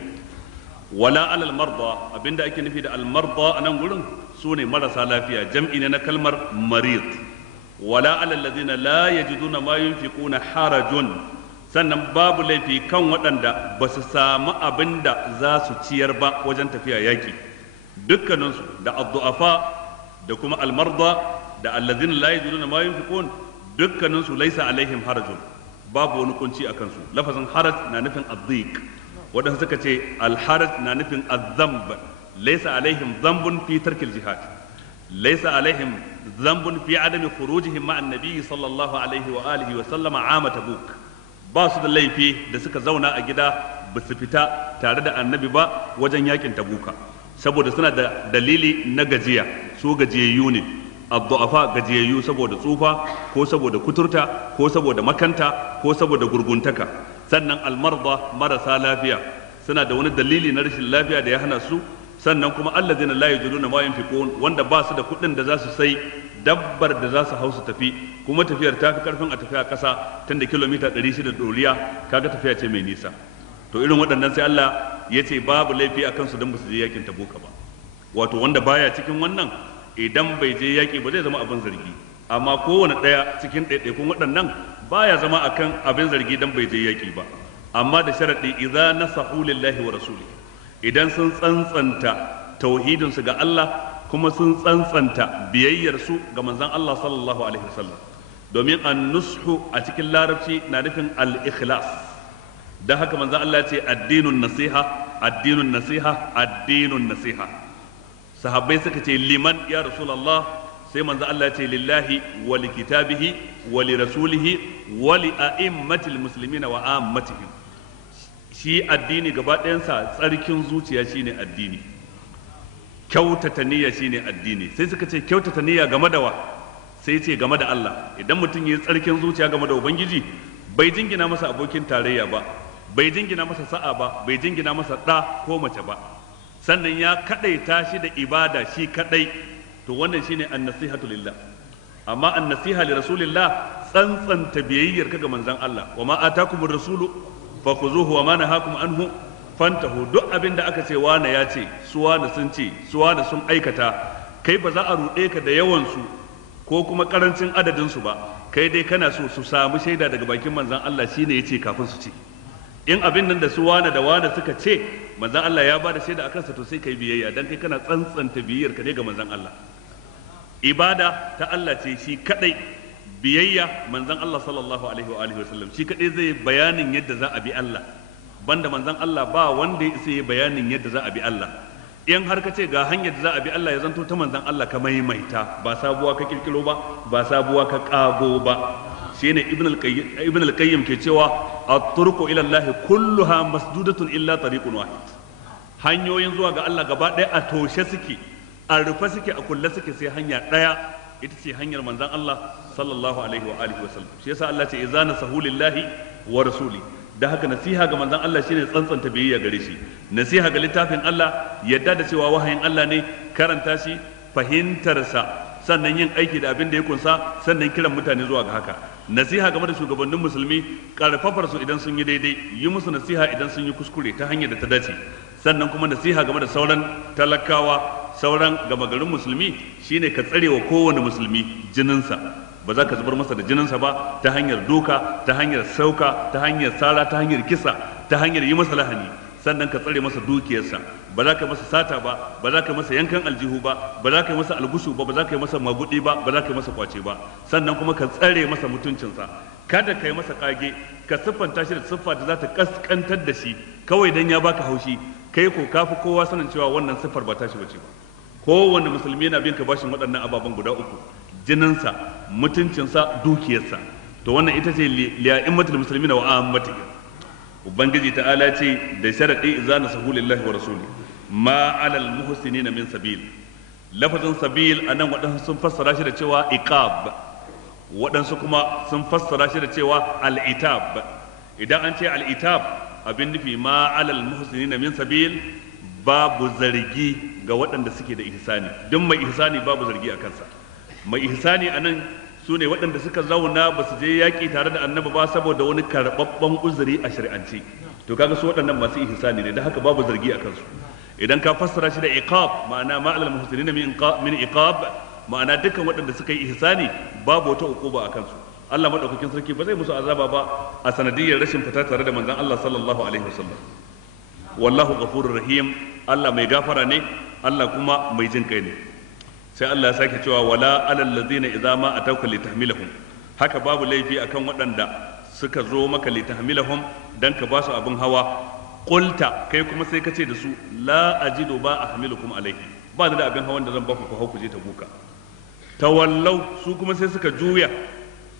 Wala alal marda, abinda ake nufi da al-marda anan gurin sune marasa lafiya, jam'i ne na kalmar marid. Wala alal ladina la yajiduna ma yunfiquna harajun, sannan babu laifi kan waɗanda ba su samu abinda za su ciyar ba wajen tafiya yaki. Dukkaninsu da ad-du'afa da kuma almarda da allazina la yajiduna ma yunfiqun dukkanin su laysa alaihim harajun, babu wani kunci a kansu. Lafazin haraj na nufin adhiq, wadanda suka ce alharaj na nufin azzamb. Laysa alaihim dhanbun fi tarkil jihad, laysa alaihim dhanbun fi adami khurujihim ma'a an-nabi sallallahu alaihi wa alihi wa sallama 'ama tabuk. Ba su da laifi da suka zauna a gida ba su fita tare da annabi ba wajen yakin tabuka, saboda suna da dalili na gajiya, su gajiyayyu ne. Ad-du'afa gajiyayyu saboda tsufa ko saboda kuturta ko saboda makanta ko saboda gurguntaka. Sannan almarda marasa lafiya suna da wani dalili na rashin lafiya da ya hana su. Sannan kuma allazina la yajiduna ma yunfiqun, wanda ba su da kuɗin da za su sai dabbar da za su hau su tafi, kuma tafiyar ta fi karfin a tafiya ƙasa tunda kilomita 600 ɗoriya, kaga tafiya ce mai nisa. To irin waɗannan sai Allah ya ce babu laifi a kansu don ba su je yakin tabuka ba. Wato wanda baya cikin wannan idan bai je yaki ba zai zama abin zargi, amma kowane ɗaya cikin ɗaiɗaikun waɗannan baya zama akan abin zargi don bai je yaki ba, amma da sharaɗi idza nasahu lillahi wa rasuli, idan sun tsantsanta tauhidinsu ga Allah kuma sun tsantsanta biyayyarsu ga manzon Allah sallallahu alaihi wasallam. Domin an-nushu a cikin larabci na nufin al-ikhlas. Da haka manzon Allah ce addinun nasiha, addinun nasiha, addinun nasiha. Sahabbai suka ce liman ya rasulullah, sai manzon Allah ce lillahi wa li kitabihi wa li rasulihi wa li a'immatil muslimina wa ammatihim. Shi addini gaba ɗayansa tsarkin zuciya shine addini, kyautata niyya shine addini. Sai suka ce kyautata niyya game da wa? Sai ce game da Allah. Idan mutum ya yi tsarkin zuciya game da Ubangiji, bai jingina masa abokin tarayya ba, bai jingina masa sa'a ba, bai jingina masa ɗa ko mace ba, sannan ya kaɗaita shi da ibada shi kaɗai, to wannan shine an-nasihatu lillah. Amma an-nasiha li rasulillah tsantsanta biyayyar ka ga manzon Allah, wa ma atakumur rasulu fakhuzuhu wa ma nahakum anhu fantahu. Duk abin da aka ce wane ya ce, su wane sun ce, su wane sun aikata, kai ba za a ruɗe ka da yawan su ko kuma karancin adadin su ba, kai dai kana so su samu shaida daga bakin manzon Allah shine yace kafin su ce. In abin nan da su wane da wane suka ce manzon Allah ya bada shaida akan sa, to sai kai biyayya dan kai kana tsantsanta biyayyar ka ne ga manzon Allah. Ibada ta Allah ce shi kadai, biyayya manzon Allah sallallahu alaihi wa alihi wasallam shi kadai zai bayanin yadda za a bi Allah, banda manzon Allah ba wanda ya isa bayanin yadda za a bi Allah. In har ka ce ga hanyar da za a bi Allah ya zanto ta manzon Allah ka maimaita, ba sabuwa ka kirkiro ba, ba sabuwa ka kago ba. Shine ibn al-qayyim ke cewa at-turqu ila Allah kulluha masdudatun illa tariqun wahid. Hanyoyin zuwa ga Allah gaba ɗaya a toshe suke, a rufe suke, a kulle suke, sai hanya ɗaya, ita ce hanyar manzon Allah sallallahu alaihi wa alihi wa sallam. Shi yasa Allah ce idza nasahu lillahi wa rasuli. Da haka nasiha ga manzon Allah shine tsantsanta biyayya gare shi, nasiha ga littafin Allah, yadda da cewa wahayin Allah ne, karanta shi, fahimtarsa, sannan yin aiki da abin da ya kunsa, sannan kiran mutane zuwa ga haka. Nasiha game da shugabannin musulmi, karfafar su idan sun yi daidai, yi musu nasiha idan sun yi kuskure ta hanyar da ta dace. Sannan kuma nasiha game da sauran talakawa, sauran gama garin musulmi, shine ka tsare wa kowane musulmi jininsa, ba za ka zubar masa da jininsa ba ta hanyar doka, ta hanyar sauka, ta hanyar sara, ta hanyar kisa, ta hanyar yi masa lahani. Sannan ka tsare masa dukiyarsa, ba za ka masa sata ba, ba za ka masa yankan aljihu ba, ba za ka masa algushu ba, ba za ka masa magudi ba, ba za ka masa kwace ba. Sannan kuma ka tsare masa mutuncinsa, kada kai masa kage ka siffanta shi da siffa da za ta kaskantar da shi kawai dan ya baka haushi, kai ko kafi kowa sanin cewa wannan siffar ba tashi bace ba. Kowanne musulmi yana bin ka bashin waɗannan ababen guda uku: jininsa, mutuncinsa, dukiyarsa. To wannan ita ce li'a'immatul muslimina wa ammatihim. Ubangiji ta'ala ce da sharadi idza nasahu lillahi wa rasuli ma 'alal muhsinina min sabil. Lafazin sabil anan waɗansu sun fassara shi da cewa iqab, waɗansu kuma sun fassara shi da cewa al'itab. Idan an ce al'itab abin nufi ma 'alal muhsinina min sabil, babu zargi ga waɗanda suke da ihsani. Duk mai ihsani babu zargi a kansa. Mai ihsani anan su ne waɗanda suka zauna ba su je yaƙi tare da annabi ba saboda wani karɓaɓɓen uzuri a shari'ance. To kaga su waɗannan masu ihsani ne, da haka babu zargi a kansu. Idan ka fassara shi da iqab, ma'ana ma'alal muhsinina min iqab, ma'ana dukkan waɗanda suka yi ihsani babu wata uquba a kansu. Allah madaukakin sarki ba zai musu azaba ba a sanadiyyar rashin fita tare da manzon Allah sallallahu alaihi wasallam. Wallahu ghafurur rahim, Allah mai gafara ne, Allah kuma mai jin kai ne. Sai Allah ya sake cewa wala alal ladina idza ma atawka litahmilahum, haka babu laifi akan waɗanda suka zo maka litahmilahum dan ka ba su abin hawa. Qulta, kai kuma sai ka ce da su la ajidu ba ahmilukum alaihi, ba da abin hawan da zan ba ku hau ku je ta buka. Tawallau, su kuma sai suka juya,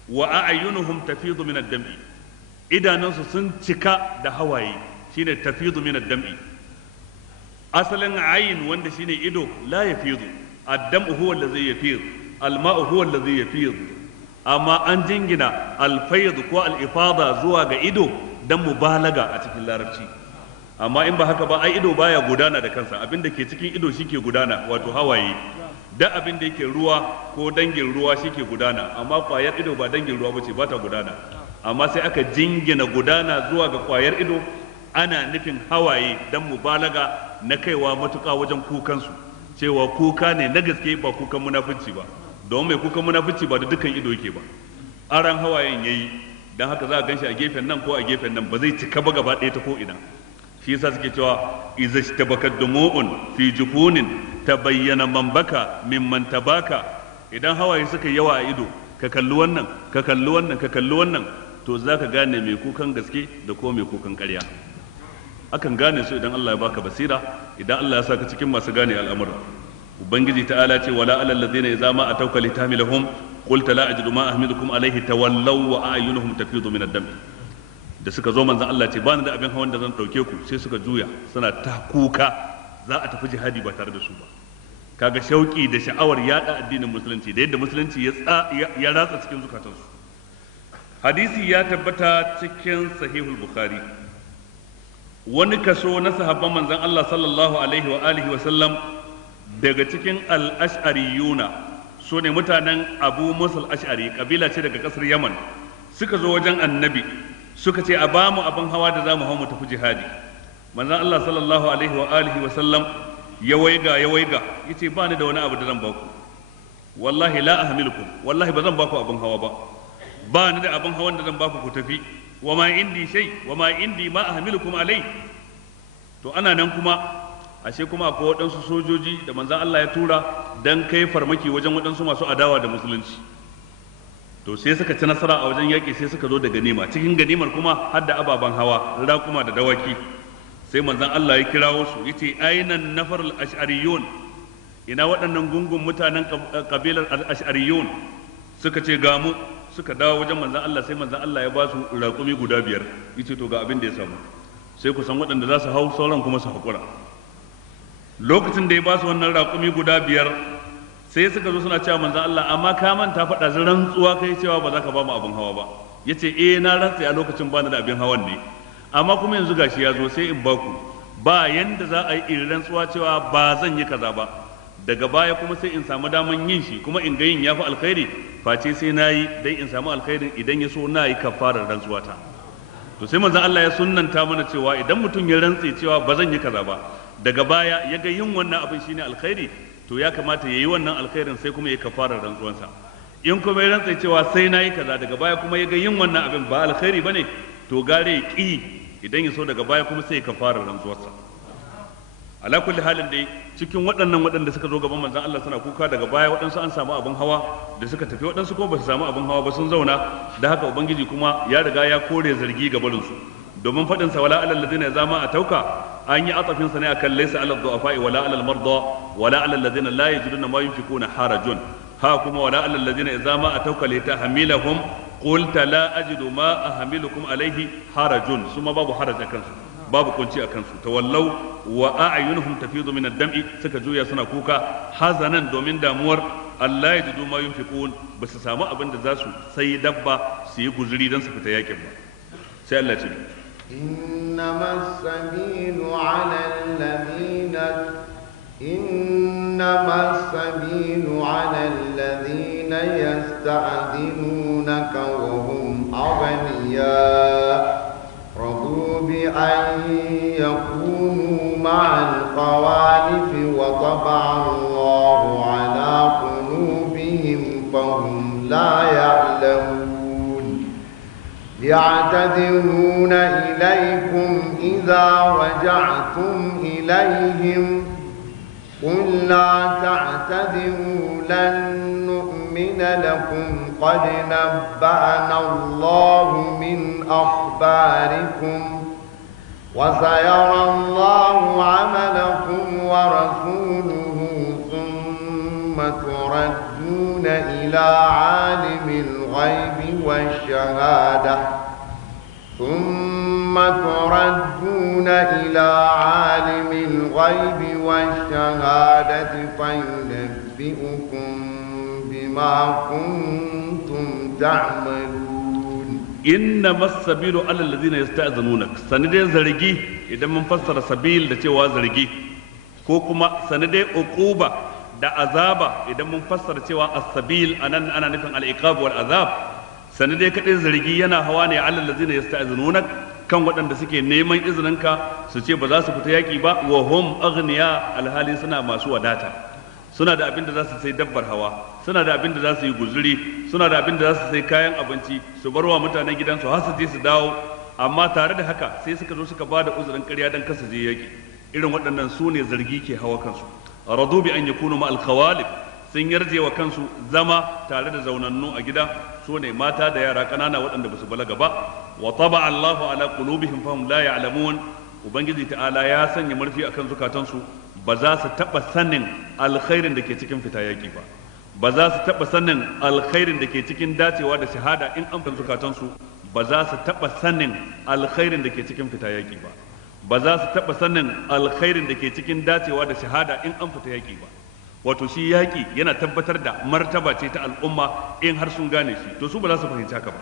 wa a'yunuhum tafidu min ad-dam'i, idanunsu sun cika da hawaye, shine tafidu min ad-dam'i. Asalin ayin wanda shine ido la yafidu, ad-dam'u huwa allazi yafid, al-ma'u huwa allazi yafid. Amma an jingina al-fayd ko al-ifada zuwa ga ido dan mubalaga a cikin larabci. Amma in ba haka ba, ai ido baya gudana da kansa, abin da ke cikin ido shi ke gudana, wato hawaye. Da abin da yake ruwa ko dangin ruwa shi ke gudana, amma kwayar ido ba dangin ruwa bace, ba ta gudana. Amma sai aka jingina gudana zuwa ga kwayar ido, ana nufin hawaye dan mubalaga na kaiwa matuƙa wajen kukansu, cewa kuka ne na gaske ba kukan munafici ba, don mai kukan munafici ba da dukkan ido yake ba, aran hawayen yayi, dan haka za a ganshi a gefen nan ko a gefen nan, ba zai cika ba gaba ɗaya ta ko ina. Shi yasa suke cewa idza ishtabaka dumu'un fi jufunin tabayyana man baka mimman tabaka. Idan hawaye suka yawa a ido, ka kalli wannan ka kalli wannan ka kalli wannan, to zaka gane mai kukan gaske da ko mai kukan ƙarya. Akan gane su idan Allah ya baka basira, idan Allah ya saka cikin masu gane al'amura. Ubangiji ta'ala ce wala alal ladzina idza ma atawka litahmilahum qulta la ajidu ma ahmidukum alayhi tawallaw wa a'yunuhum tafidu min ad-dam. Da suka zo manzon Allah ce bani da abin hawan da zan dauke ku, sai suka juya suna ta kuka za a tafi jihadi ba tare da su ba. Kaga shauki da sha'awar yada addinin musulunci da yadda musulunci ya ratsa cikin zukatansu. Hadisi ya tabbata cikin sahihul bukhari, wani kaso na sahabban manzon Allah sallallahu alaihi wa alihi wa sallam daga cikin al-ash'ariyuna, su ne mutanen Abu Musa al-Ash'ari, kabila ce daga kasar Yaman, suka zo wajen annabi suka ce a ba mu abin hawa da za mu hau mu tafi jihadi. Manzon Allah sallallahu alaihi wa alihi wa sallam ya waiga yace ba ni da wani abu da zan baku, wallahi la ahmilukum, wallahi ba zan baku abin hawa ba ni da abin hawan da zan baku ku tafi. Wa ma indi shay wa ma indi ma ahmilukum alai. To ana nan kuma ashe kuma akwai waɗansu sojoji da manzon Allah ya tura dan kai farmaki wajen waɗansu masu adawa da musulunci. To sai suka ci nasara a wajen yaƙi, sai suka zo da ganima, cikin ganimar kuma har da ababen hawa, raƙuma da dawaki. Sai manzon Allah ya kirawo su yace ainan nafar al-ash'ariyun, ina waɗannan gungun mutanen kabilar al-ash'ariyun. Suka ce ga mu, suka dawo wajen manzon Allah, sai manzon Allah ya ba su raƙumi guda 5, yace to ga abin da ya samu, sai ku san waɗanda za su hau, sauran kuma su haƙura. Lokacin da ya ba su wannan raƙumi guda 5, sai suka zo suna cewa manzon Allah amma ka manta faɗa rantsuwa kai cewa ba za ka ba mu abin hawa ba. Yace na rantsa a lokacin bani da abin hawan ne, amma kuma yanzu gashi ya zo sai in baku, ba yanda za a yi irin rantsuwa cewa ba zan yi kaza ba, daga baya kuma sai in samu daman yin shi, kuma in ga yin yafi alkhairi, face sai na yi dai in samu alkhairin, idan ya so na yi kafarar rantsuwa ta. To sai manzon Allah ya sunnanta mana cewa idan mutum ya rantse cewa ba zan yi kaza ba, daga baya ya ga yin wannan abin shine alkhairi, to ya kamata ya yi wannan alkhairin sai kuma ya kafarar rantsuwansa. In kuma ya rantse cewa sai na yi kaza, daga baya kuma ya ga yin wannan abin ba alkhairi bane, to gare ya ƙi, idan ya so daga baya kuma sai ya kafarar rantsuwarsa. ala kulli halin dai cikin waɗanda suka zo gaban manzon Allah suna kuka, daga baya waɗansu an samu abin hawa da suka tafi, waɗansu kuma ba su samu abin hawa ba sun zauna, da haka ubangiji kuma ya riga ya kore zargi ga barinsu, domin faɗin sa wala alal ladina zama a tauka an yi atafin sa ne akan laysa alal du'afa wala alal marda wala alal ladina la yajiduna ma yunfiquna harajun, ha kuma wala alal ladina idza ma atauka litahmilahum qulta la ajidu ma ahmilukum alayhi harajun, suma babu haraj akan su, babu kunci akan su, tawallau wa a'yunuhum tafidu min ad-dam'i, suka juya suna kuka hazanan domin damuwar Allah ya jidu ma yunfiqun, ba su samu abin da za su sai dabba su yi guzuri don su fita yakin ba. sai Allah ce إنما السبيل على الذين يستأذنونك وهم أغنياء رضوا بأن يكونوا مع الخوالف وطبع الله على قلوبهم فهم لا يعلمون يعتذرون إليكم إذا رجعتم إليهم قل لا تعتذروا لن نؤمن لكم قد نبأنا الله من أخباركم وسيرى الله عملكم ورسوله ثم تردون إلى عالم الغيب والشهادة فينبئكم بما كنتم تعملون إنما السبيل على الذين يستأذنونك سندي زرقي إذا من فسر سبيل da cewa zargi ko kuma sanadai uquba da azaba idan mun fassara cewa as-sabil anan ana nufin al-iqab wal azab, sanadai kadai zargi yana hawa ne alal ladzina yasta'zinunak kan waɗanda suke neman izininka su ce ba za su fita yaƙi ba, wa hum aghniya alhali suna masu wadata, suna da abin da za su sai dabbar hawa, suna da abin da za su yi guzuri, suna da abin da za su sai kayan abinci su bar wa mutanen gidansu har su je su dawo, amma tare da haka sai suka zo suka ba da uzurin ƙarya don kasa je yaƙi. Irin waɗannan su ne zargi ke hawa kansu. Radu bi an yakunu ma al-khawalif, sun yarje wa kansu zama tare da zaunannu a gida, su ne mata da yara ƙanana waɗanda ba su balaga ba. Wa taba Allahu ala qulubihim fahum la ya'lamun, ubangiji ta'ala ya sanya murfi akan zukatansu, ba za su taɓa sanin alkhairin da ke cikin fita yaƙi ba, ba za su taɓa sanin alkhairin da ke cikin dacewa da shahada in an fahimci zukatansu, ba za su taɓa sanin alkhairin da ke cikin fita yaƙi ba, ba za su taɓa sanin alkhairin da ke cikin dacewa da shahada in an fita yaƙi ba. Wato shi yaƙi yana tabbatar da martaba ce ta al'umma in har sun gane shi, to su ba za su fahimci haka ba.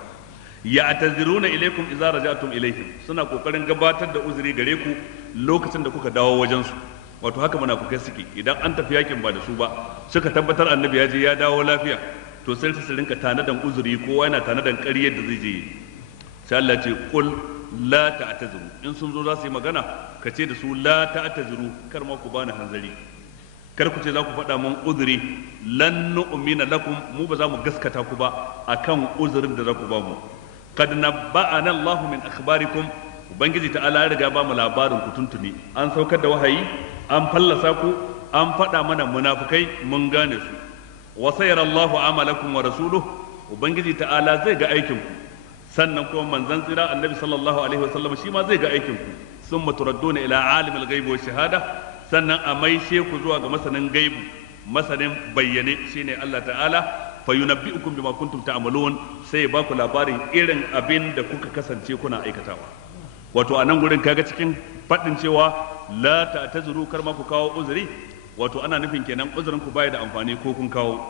Ya'taziruna ilaykum idza raja'tum ilayhim, suna kokarin gabatar da uzuri gare ku lokacin da kuka dawo wajen su. Wato haka munafukai suke, idan an tafi yakin ba da su ba, suka tabbatar annabi ya je ya dawo lafiya, to sai su rinka tanadan uzuri, kowa yana tanadan ƙaryar da zai je yi. Sai Allah ce qul la ta'taziru, in sun zo za su yi magana ka ce da su la ta'taziru, kar ma ku bani hanzari, kar ku ce za ku faɗa mun uzuri, lan nu'mina lakum, mu ba za mu gaskata ku ba akan uzurin da za ku ba mu. Qad nabba'ana Allah min akhbarikum, ubangiji ta'ala ya riga ba mu labarin ku tuntuni, an saukar da wahayi, an fallasa ku, an faɗa mana munafukai mun gane su. Wa sayara Allahu amalakum wa rasuluhu, ubangiji ta'ala zai ga aikin ku, sannan kuma manzon tsira annabi sallallahu alaihi wa sallam shi ma zai ga aikin ku. Summa turadduna ila alimil ghaibi wa shahada, sannan a maishe ku zuwa ga masanin gaibu, masanin bayyane shine Allah ta'ala, fa yunabbi'ukum bima kuntum ta'malun, sai ya baku labarin irin abin da kuka kasance kuna aikatawa. Wato a nan gurin kaga cikin faɗin cewa la ta'tazuru, kar ma ku kawo uzuri, wato ana nufin kenan uzurin ku baya da amfani ko kun kawo.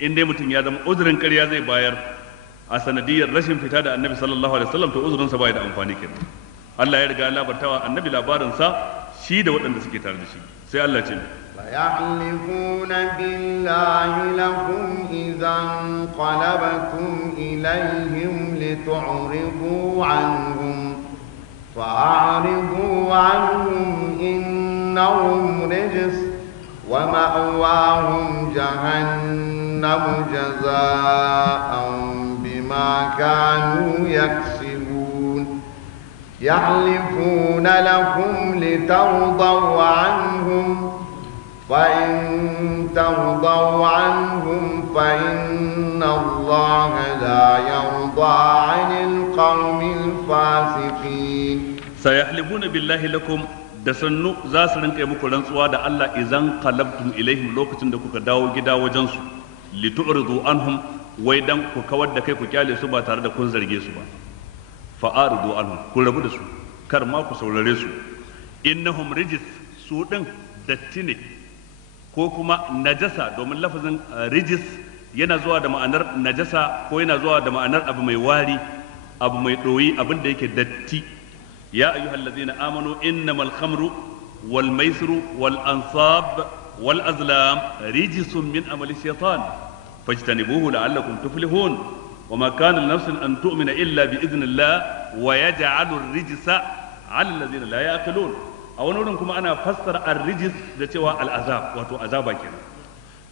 In dai mutum ya zama uzurin ƙarya zai bayar a sanadiyar rashin fita da annabi sallallahu alaihi wasallam, to uzurin sa baya da amfani kenan. Allah ya riga labartawa annabi labarin sa shi da waɗanda suke tare da shi. Sai Allah ce فيحلفون بالله لكم إذا انقلبتم إليهم لتعرضوا عنهم فأعرضوا عنهم إنهم رجس ومأواهم جهنم جزاء بما كانوا يكسبون يحلفون لكم ترضوا عنهم فإن ترضوا عنهم فإن الله لا يرضى عن القوم الفاسقين سيحلفون بالله لكم da sannu za su rinka muku rantsuwa da Allah idan qalabtum ilaihim lokacin da kuka dawo gida wajen su litu'ridu anhum wai dan ku kawar da kai ku kyale su ba tare da kun zarge su ba fa'aridu anhum ku rabu da su kar ma ku saurare su innahum rijis su din datti ne ko kuma najasa domin lafazin rijis yana zuwa da ma'anar najasa ko yana zuwa da ma'anar abu mai wari abu mai ɗoyi abin da yake datti ya ayyuhal ladzina amanu innamal khamru wal maisiru wal ansab wal azlam rijsun min amali shaytan fajtanibuhu la'allakum tuflihun وما كان لنفس أن تؤمن إلا بإذن الله ويجعل الرجس على الذين لا يأكلون a wani wurin kuma ana fassara ar-rijis da cewa al-azab wato azaba kenan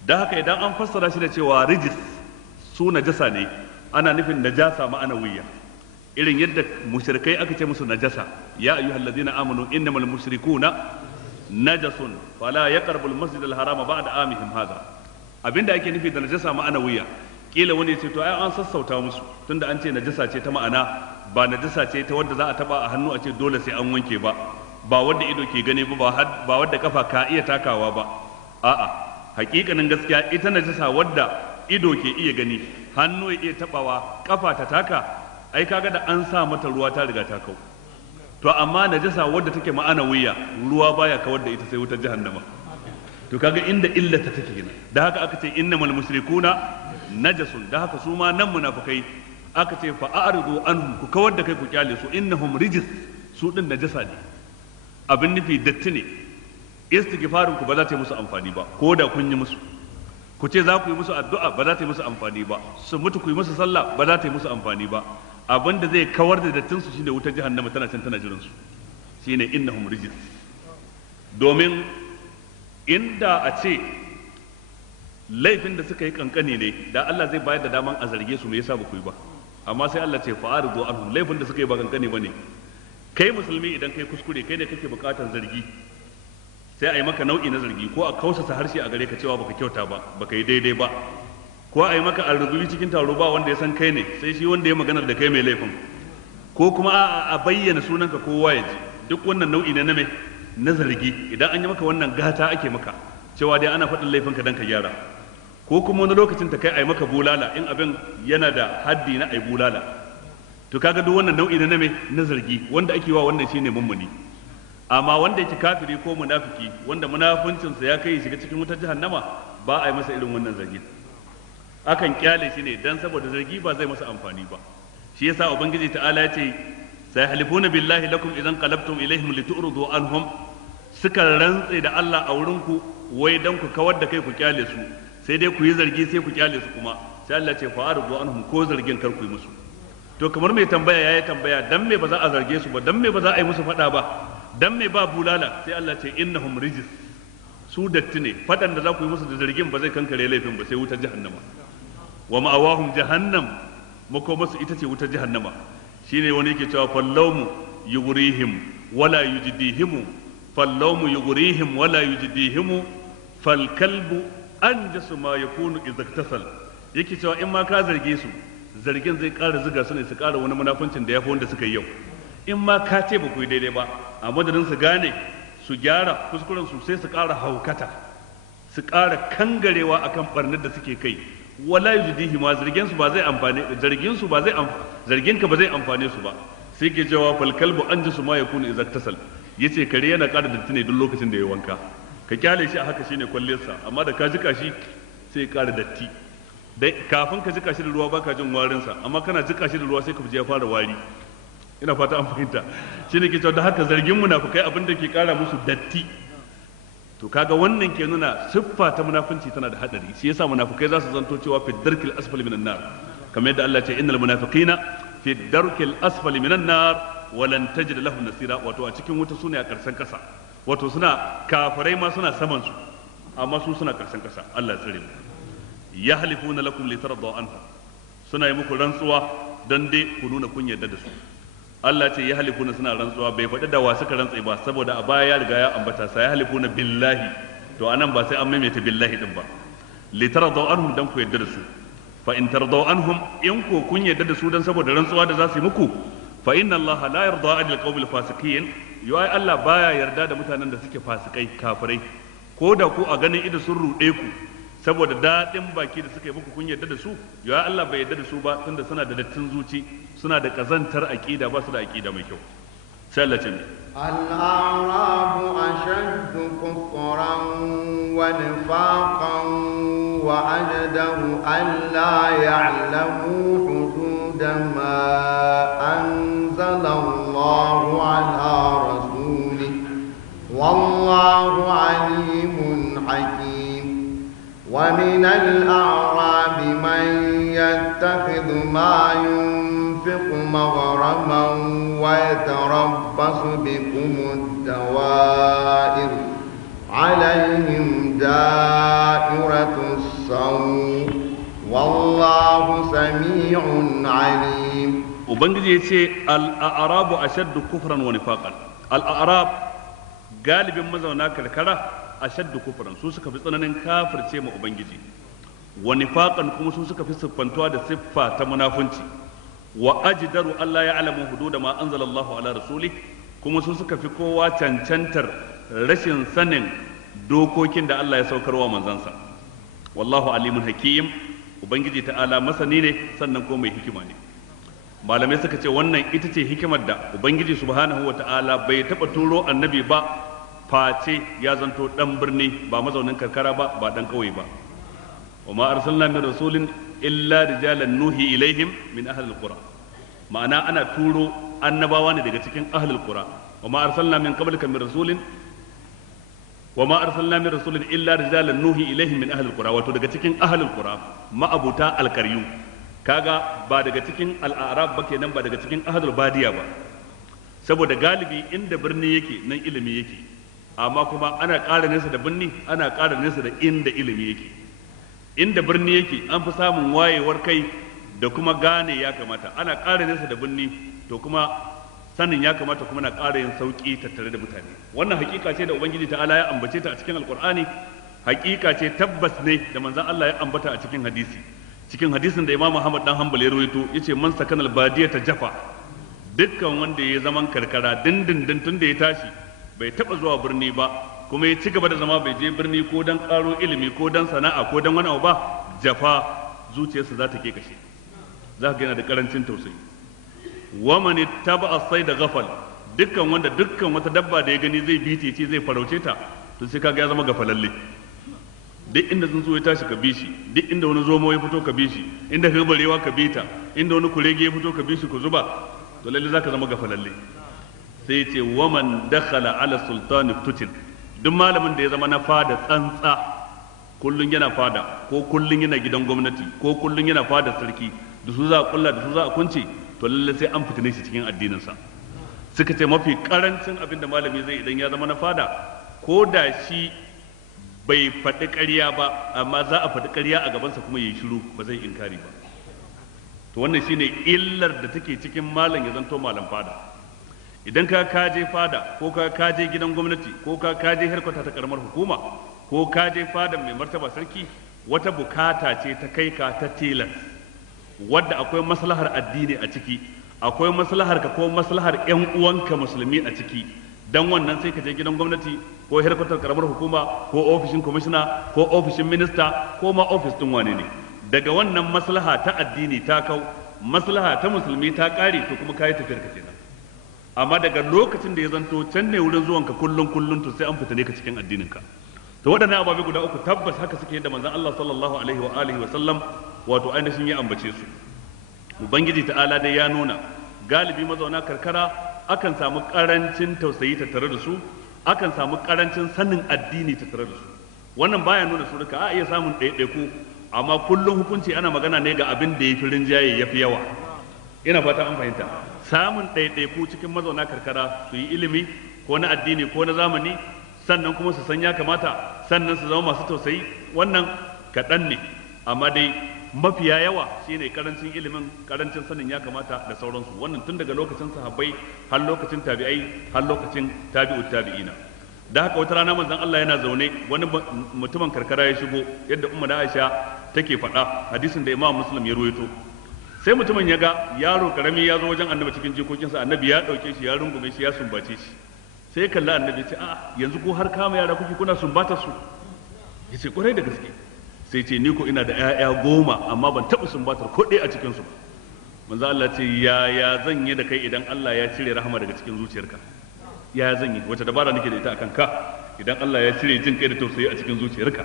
da haka idan an fassara shi da cewa rijis su najasa ne ana nufin najasa ma'anawiyya irin yadda mushrikai aka ce musu najasa ya ayyuhallazina amanu innamal mushrikuna najasun fala yaqrabu al-masjid al-harama ba'da amihim hadha abinda ake nufi da najasa ma'anawiyya kila wani ya ce to ai an sassauta musu tunda an ce najasa ce ta ma'ana ba najasa ce ta wanda za a taba a hannu a ce dole sai an wanke ba ba wanda ido ke gani ba wadda kafa ka iya takawa ba a'a hakikanin gaskiya ita najasa wadda ido ke iya gani hannu ya iya tabawa kafa ta taka ai kaga da an sa mata ruwa ta riga ta kau to amma najasa wadda take ma'ana wuya ruwa baya kawar da ita sai wutar jahannama to kaga inda illata take kenan da haka aka ce innamal mushrikuna najasun da haka su ma nan munafikai aka ce fa a'ridu anhum ku kawar da kai ku kyale su innahum rijis su din najasa ne abin nufi datti ne istighfarin ku ba za ta yi musu amfani ba ko da kun yi musu ku ce za ku yi musu addu'a ba za ta yi musu amfani ba su mutu ku yi musu sallah ba za ta yi musu amfani ba abin da zai kawar da dattin su shine wutar jahannama tana can tana jiran su shine innahum rijis domin inda a ce laifin da suka yi kankani ne da Allah zai bayar da daman a zarge su me yasa ba ku yi ba amma sai Allah ce fa'aridu anhum laifin da suka yi ba kankani bane kai musulmi idan kai kuskure kai ne kake bukatar zargi sai a yi maka nau'i na zargi ko a kausasa harshe a gare ka cewa baka kyauta ba baka yi daidai ba ko a yi maka arzubi cikin taro ba wanda ya san kai ne sai shi wanda ya maganar da kai mai laifin ko kuma a bayyana sunanka kowa ya ji duk wannan nau'i ne na mai na zargi idan an yi maka wannan gata ake maka cewa dai ana faɗin laifinka dan ka gyara ko kuma wani lokacin ta kai a yi maka bulala in abin yana da haddi na ai bulala to kaga duk wannan nau'i na me na zargi wanda ake wa wannan shine mummuni amma wanda yake kafiri ko munafiki wanda munafuncinsa ya kai shiga cikin wutar jahannama ba a yi masa irin wannan zargi akan kyale shi ne dan saboda zargi ba zai masa amfani ba shi yasa ubangiji ta'ala ya ce sai halifuna billahi lakum idan qalabtum ilaihim litu'ridu anhum suka rantse da Allah a wurin ku wai dan ku kawar da kai ku kyale su sai dai ku yi zargi sai ku kyale su kuma sai Allah ce fa'aridu anhum ko zargin kar ku yi musu to kamar mai tambaya yayi tambaya dan me ba za a zarge su ba dan me ba za a yi musu fada ba dan me ba bulala sai Allah ce innahum rijis su datti ne fadan da za ku yi musu da zargin ba zai kankare laifin ba sai wutar jahannama wa ma'awahum jahannam makomasu ita ce wutar jahannama shine wani yake cewa fallawmu yughrihim wala yujdihimu fallawmu yughrihim wala yujdihimu fal kalbu anjasu ma yakunu idza iktasal yake cewa in ma ka zarge su zargin zai ƙara ziga su ne su ƙara wani munafuncin da ya fi wanda suka yi yau in ma ka ce ba ku yi daidai ba a madadin su gane su gyara kuskuren su sai su ƙara haukata su ƙara kangarewa akan barnar da suke kai wala yujdihi ma zargin su ba zai amfane zargin su ba zai zargin ka ba zai amfane su ba sai ke cewa fal kalbu anjasu ma yakunu idza iktasal yace kare yana ƙara datti ne duk lokacin da ya wanka ka kyale shi a haka shine kwalliyarsa amma da ka jika shi sai ya ƙara datti dai kafin ka jika shi da ruwa baka jin warinsa amma kana jika shi da ruwa sai ka ji ya fara wari ina fata an fahimta shine ke cewa da haka zargin munafikai abin da ke kara musu datti to kaga wannan ke nuna siffa ta munafunci tana da hadari shi yasa munafikai za su zanto cewa fi darkil asfali minan nar kamar yadda Allah ya ce innal munafiqina fi darkil asfali minan nar wa lan tajid lahum nasira wato a cikin wuta sune a karshen kasa wato suna kafirai ma suna saman su amma su suna karshen kasa Allah ya tsare mu yahlifuna lakum litardaw anhum suna yi muku rantsuwa dan dai ku nuna kun yarda da su Allah ce ya halifuna suna rantsuwa, bai faɗi da wa suka rantsa ba saboda a baya ya riga ya ambata sai ya halifuna billahi, to anan ba sai an maimaita billahi din ba. Litardaw anhum, dan ku yadda da su. Fa in tardaw anhum, in ko kun yadda da su dan saboda rantsuwa da za su yi muku, fa inna Allah la yarda anil qawmil fasiqin, ai Allah baya yarda da mutanen da suke fasikai kafirai, ko da ku a ganin ido sun ruɗe ku saboda daɗin baki da suka yi muku kun yarda da su, ai Allah bai yarda da su ba tunda suna da dattin zuci, suna da kazantar aqida, ba su da aqida mai kyau. Sai Allah ce الأعراب أشد كفرا ونفاقا وأجدر ألا يعلموا حدود ما أنزل الله على رسوله والله عليم حكيم. ومن الأعراب من يتخذ ما ينفق مغرما ويتربص بكم الدوائر عليهم دائرة السوء والله سميع عليم. Ubangiji ya ce al'arabu ashaddu kufran wa nifaqan. Al'arab galibin mazauna karkara ashaddu kufran, su suka fi tsananin kafirce ma Ubangiji, wa nifaqan kuma su suka fi siffantuwa da siffa ta munafunci, wa ajdaru Allah ya alamu hududa ma anzalallahu ala rasuli, kuma su suka fi kowa cancantar rashin sanin dokokin da Allah ya saukarwa manzansa. Wallahu alimun hakim, Ubangiji ta'ala masani ne sannan ko mai hikima ne. Malamai suka ce wannan ita ce hikimar da Ubangiji subhanahu wa ta'ala bai taɓa turo annabi ba face ya zanto ɗan birni, ba mazaunin karkara ba, ba ɗan ƙauye ba. wa ma arsalna min rasulin illa rijalan nuhi ilaihim min ahlil qura, ma'ana ana turo annabawa ne daga cikin ahlul qura. wa ma arsalna min qablika min rasulin illa rijalan nuhi ilaihim min ahlil qura, wato daga cikin ahlul qura ma'abuta alkaryu, kaga ba daga cikin al'arab ba kenan, ba daga cikin ahlul badiya ba, saboda galibi inda birni yake nan ilimi yake, amma kuma ana ƙara nesa da birni, ana ƙara nesa da inda ilimi yake. Inda birni yake an fi samun wayewar kai da kuma gane ya kamata, ana ƙara nesa da birni to kuma sanin ya kamata kuma na ƙara yin sauƙi tattare da mutane. Wannan hakika ce da Ubangiji ta'ala ya ambace ta a cikin Alƙur'ani, hakika ce tabbas ne da manzon Allah ya ambata a cikin hadisi. Cikin hadisin da Imam Muhammad dan Hanbal ya rawaito yace man sakanal badiyata jafa, dukkan wanda ya zaman karkara dindindin tun da ya tashi bai taba zuwa birni ba, kuma ya ci gaba da zama bai je birni ko dan karo ilimi ko dan sana'a ko dan wani abu ba, jafa, zuciyarsa za ta ke kashe, za ka yana da karancin tausayi. wa man ittaba as-sayda ghafal, dukkan wanda dukkan wata dabba da ya gani zai bi ce zai farauce ta, to sai kaga ya zama gafalalle. Duk inda tsuntsu ya tashi ka bi shi, duk inda wani zomo ya fito ka bi shi, inda ka barewa ka bi ta, inda wani kurege ya fito ka bi shi ku zuba, to lalle zaka zama gafalalle. Sai ce waman dakhala ala sultani tutin, duk malamin da ya zama na fada tsantsa, kullun yana fada ko kullun yana gidan gwamnati ko kullun yana fada sarki, da su za a kulla da su za a kunce, to lalle sai an fitine shi cikin addinin sa. Suka ce mafi karancin abin da malami zai idan ya zama na fada, ko da shi bai faɗi ƙarya ba, amma za a faɗi ƙarya a gabansa kuma yayi shiru, ba zai inkari ba. To wannan shine illar da take cikin malam ya zanto malam fada. Idan ka kaje fada ko ka kaje gidan gwamnati ko ka kaje harkata ta karamar hukuma ko kaje fada mai martaba sarki, wata bukata ce ta kai ka ta tilas, wadda akwai maslahar addini a ciki, akwai maslahar ka ko maslahar ƴan uwanka musulmi a ciki, dan wannan sai ka je gidan gwamnati ko harkatar karamar hukuma ko ofishin kwamishina ko ofishin minista ko ma ofis din wane ne. Daga wannan maslaha ta addini ta kau, maslaha ta musulmi ta kare, to kuma kayi tafiyar ka kenan. Amma daga lokacin da ya zanto can ne wurin zuwanka kullun to sai an fita ne ka cikin addininka. To waɗannan ababe guda uku tabbas haka suke yadda manzon Allah sallallahu alaihi wa alihi wa sallam wato ainihin ya ambace su. Ubangiji ta'ala dai ya nuna galibi mazauna karkara akan samu karancin tausayi tattare da su, akan samu karancin sanin addini tattare da su. Wannan baya nuna su duka, a iya samun ɗaiɗaiku, amma kullum hukunci ana magana ne ga abin da ya fi rinjaye ya fi yawa. Ina fata an fahimta. Samun ɗaiɗaiku cikin mazauna karkara su yi ilimi ko na addini ko na zamani, sannan kuma su san ya kamata, sannan su zama masu tausayi, wannan kaɗan ne. Amma dai mafiya yawa shine karancin ilimin, karancin sanin ya kamata da sauransu. Wannan tun daga lokacin sahabbai har lokacin tabi'ai har lokacin tabi'ut tabi'ina. Da haka wata rana manzon Allah yana zaune, wani mutumin karkara ya shigo, yadda ummu da Aisha take faɗa, hadisin da Imam Muslim ya ruwaito. Sai mutumin ya ga yaro karami ya zo wajen annabi cikin jikokinsa, annabi ya ɗauke shi ya rungume shi ya sumbace shi. Sai kalla annabi ce, a yanzu ko har kama yara kuke kuna sumbata su? Ya ce kwarai da gaske. Sai ce ni ko ina da 'ya'ya 10 amma ban taɓa sumbatar ko ɗaya a cikin su ba. Manzo Allah ce yaya zan yi da kai idan Allah ya cire rahama daga cikin zuciyarka? Yaya zan yi? Wace dabara nake da ita akan ka idan Allah ya cire jin kai da tausayi a cikin zuciyarka?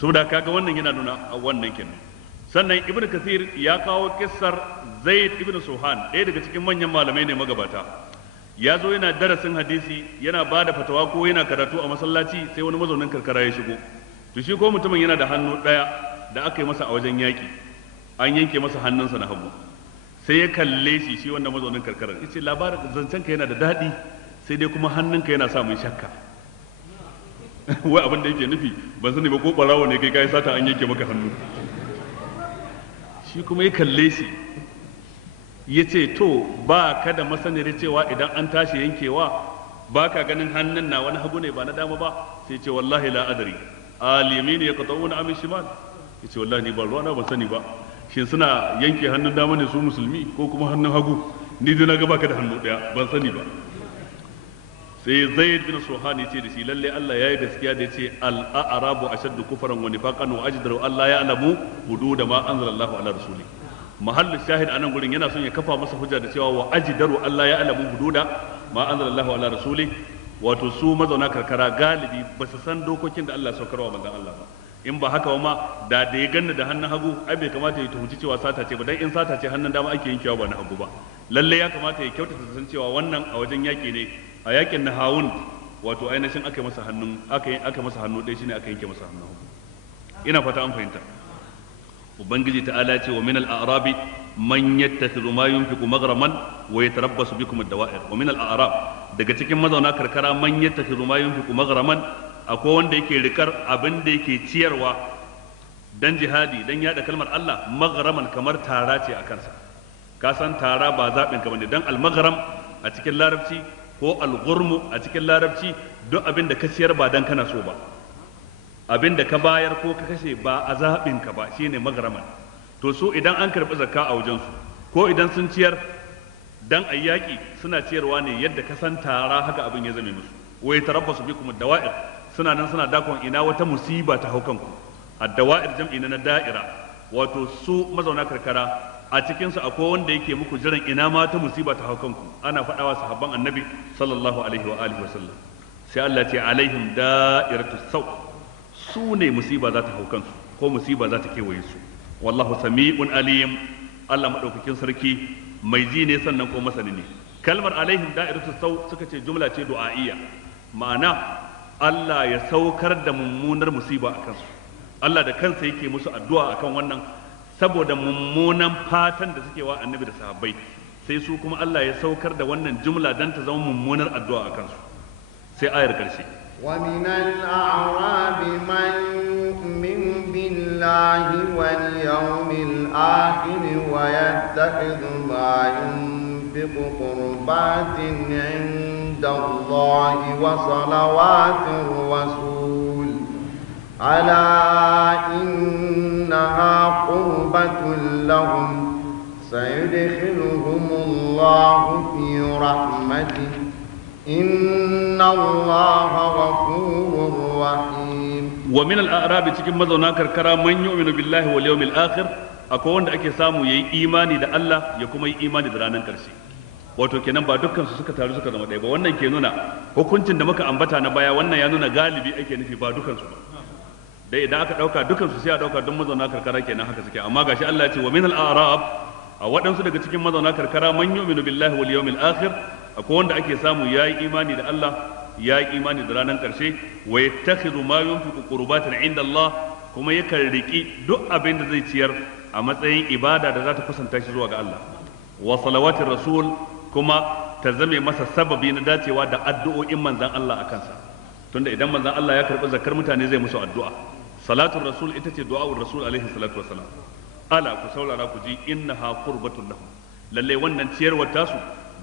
Saboda kaga wannan yana nuna a wannan kenan. Sannan Ibn Kathir ya kawo kissar Zaid ibn Suhan, ɗaya daga cikin manyan malamai ne magabata. Ya zo yana darasin hadisi, yana ba da fatawa ko yana karatu a masallaci, sai wani mazaunin karkara ya shigo. To shi ko mutumin yana da hannu ɗaya da aka yi masa a wajen yaƙi, an yanke masa hannunsa na hagu. Sai ya kalle shi wannan mazaunin karkarar, ya ce labarin zancenka yana da daɗi, sai dai kuma hannunka yana sa mai shakka. Wai abin da yake nufi, ban sani ba ko ɓarawo ne kai sata an yanke maka hannu. Shi kuma ya kalle shi, ya ce to ba ka da masaniyar cewa idan an tashi yankewa ba ka ganin hannun na wani hagu ne ba na dama ba? Sai ce wallahi la adari al-yamin yaqta'una am shimal. Ya ce wallahi ni ba ruwana ban sani ba, shin suna yanke hannun dama ne su musulmi ko kuma hannun hagu? Ni dai na ga baka da hannu daya, ban sani ba. Sai Zaid bin Suhan ya ce da shi lalle Allah yayi gaskiya da yace al-a'rabu ashaddu kufran wa nifaqan wa ajdaru alla ya'lamu hudud ma anzalallahu ala rasuli. Mahallin shahid anan gurin yana son ya kafa masa hujja da cewa wa ajdaru alla ya'lamu hududa ma anzalallahu ala rasuli. Wato su mazauna karkara galibi ba su san dokokin da Allah ya saukarwa manzon Allah ba. In ba haka ba ma da ya ganna da hannun hagu ai bai kamata ya tuhunci cewa sata ce ba, dan in sata ce hannun dama ake yankewa ba na hagu ba. Lalle ya kamata ya kyautata san cewa wannan a wajen yaki ne, a yakin na Hawun wato ainihin aka masa hannu ɗaya shine aka yanke masa hannun hagu. Ina fata an fahimta. Ubangiji ta'ala ce wa min al-a'rabi man yattakhidhu ma yunfiqu maghraman wa yatarabbasu bikum ad-dawa'ir. Wa min al-a'rab, daga cikin mazauna karkara, man yattakhidhu ma yunfiqu maghraman, akwai wanda yake rikar abin da yake ciyarwa dan jihadi, dan yada kalmar Allah, maghraman kamar tara ce a kansa. Ka san tara ba zaɓin ka bane, dan al-maghram a cikin larabci ko al-ghurmu a cikin larabci duk abin da ka ciyar ba dan kana so ba, abin da ka bayar ko ka kashe ba a zaɓin ka ba, shine maghraman. To su idan an karɓi zakka a wajensu ko idan sun ciyar dan ayyaki, suna ciyarwa ne yadda ka san tara, haka abin ya zame musu. Wa yatarabbasu bikum ad-dawa'ir, suna nan suna dakon ina wata musiba ta hau kanku. Ad-dawa'ir jam'i na da'ira, wato su mazauna karkara a cikin su akwai wanda yake muku jiran ina ma ta musiba ta hau kanku. Ana faɗawa sahabban annabi sallallahu alaihi wa alihi wa sallam. Sai Allah ce alaihim da'iratu saw, su ne musiba za ta hau kansu ko musiba za ta kewaye su. Wallahu sami'un alim, Allah madaukakin sarki mai ji ne sannan ko masani ne. Kalmar alaihim da'iratu saw suka ce jumla ce du'a'iyya, ma'ana Allah ya saukar da mummunar musiba a kansu. Allah da kansa yake musu addu'a akan wannan saboda mummunan fatan da suke wa annabi da sahabbai, sai su kuma Allah ya saukar da wannan jumla dan ta zama mummunar addu'a a kansu. Sai ayar karshe, ومن الأعراب من يؤمن بالله واليوم الآخر ويتخذ ما ينفق قربات عند الله وصلوات الرسول ألا إنها قربة لهم سيدخلهم الله في رحمته إن الله غفور رحيم. ومن الأعراب cikin mazauna karkara man yu'minu billahi wal yawmil akhir, akwai wanda ake samu yayi imani da Allah ya kuma yi imani da ranar karshe. Wato kenan ba dukkan su suka taru suka zama ɗaya ba. Wannan ke nuna hukuncin da muka ambata na baya, wannan ya nuna galibi ake nufi ba dukkan su ba. Dai idan aka dauka dukkan su sai a dauka don mazauna karkara kenan haka suke, amma gashi Allah ya ce wa min al-a'rab, a waɗansu daga cikin mazauna karkara man yu'minu billahi wal yawmil akhir, akwai wanda ake samu yayi imani da Allah, yayi imani da ranar karshe, wa yattakhidhu ma yunfiqu qurbatan inda Allah, kuma yakan riki duk abin da zai ciyar a matsayin ibada da za ta kusanta shi zuwa ga Allah. Wa salawatir rasul, kuma ta zame masa sababi na dacewa da addu'o'in manzon Allah a kansa. Tunda idan manzon Allah ya karɓi zakar mutane zai musu addu'a, salatul rasul ita ce du'a'ur rasul alaihi salatu wassalam. Ala ku saurara ku ji innaha qurbatun lahum, lalle wannan ciyarwar tasu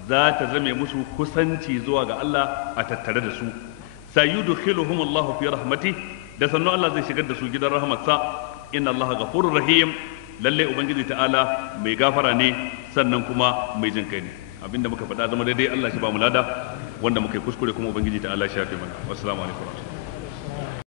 za ta zame musu kusanci zuwa ga Allah a tattare da su. Sayudkhiluhum Allah fi rahmati, da sannu Allah zai shigar da su gidan rahmatsa. Inna Allah ghafurur rahim, lalle ubangiji ta'ala mai gafara ne sannan kuma mai jin kai ne. Abinda muka faɗa zama daidai Allah shi ba mu lada, wanda muka yi kuskure kuma ubangiji ta'ala shi ya fi mana. Wassalamu alaikum.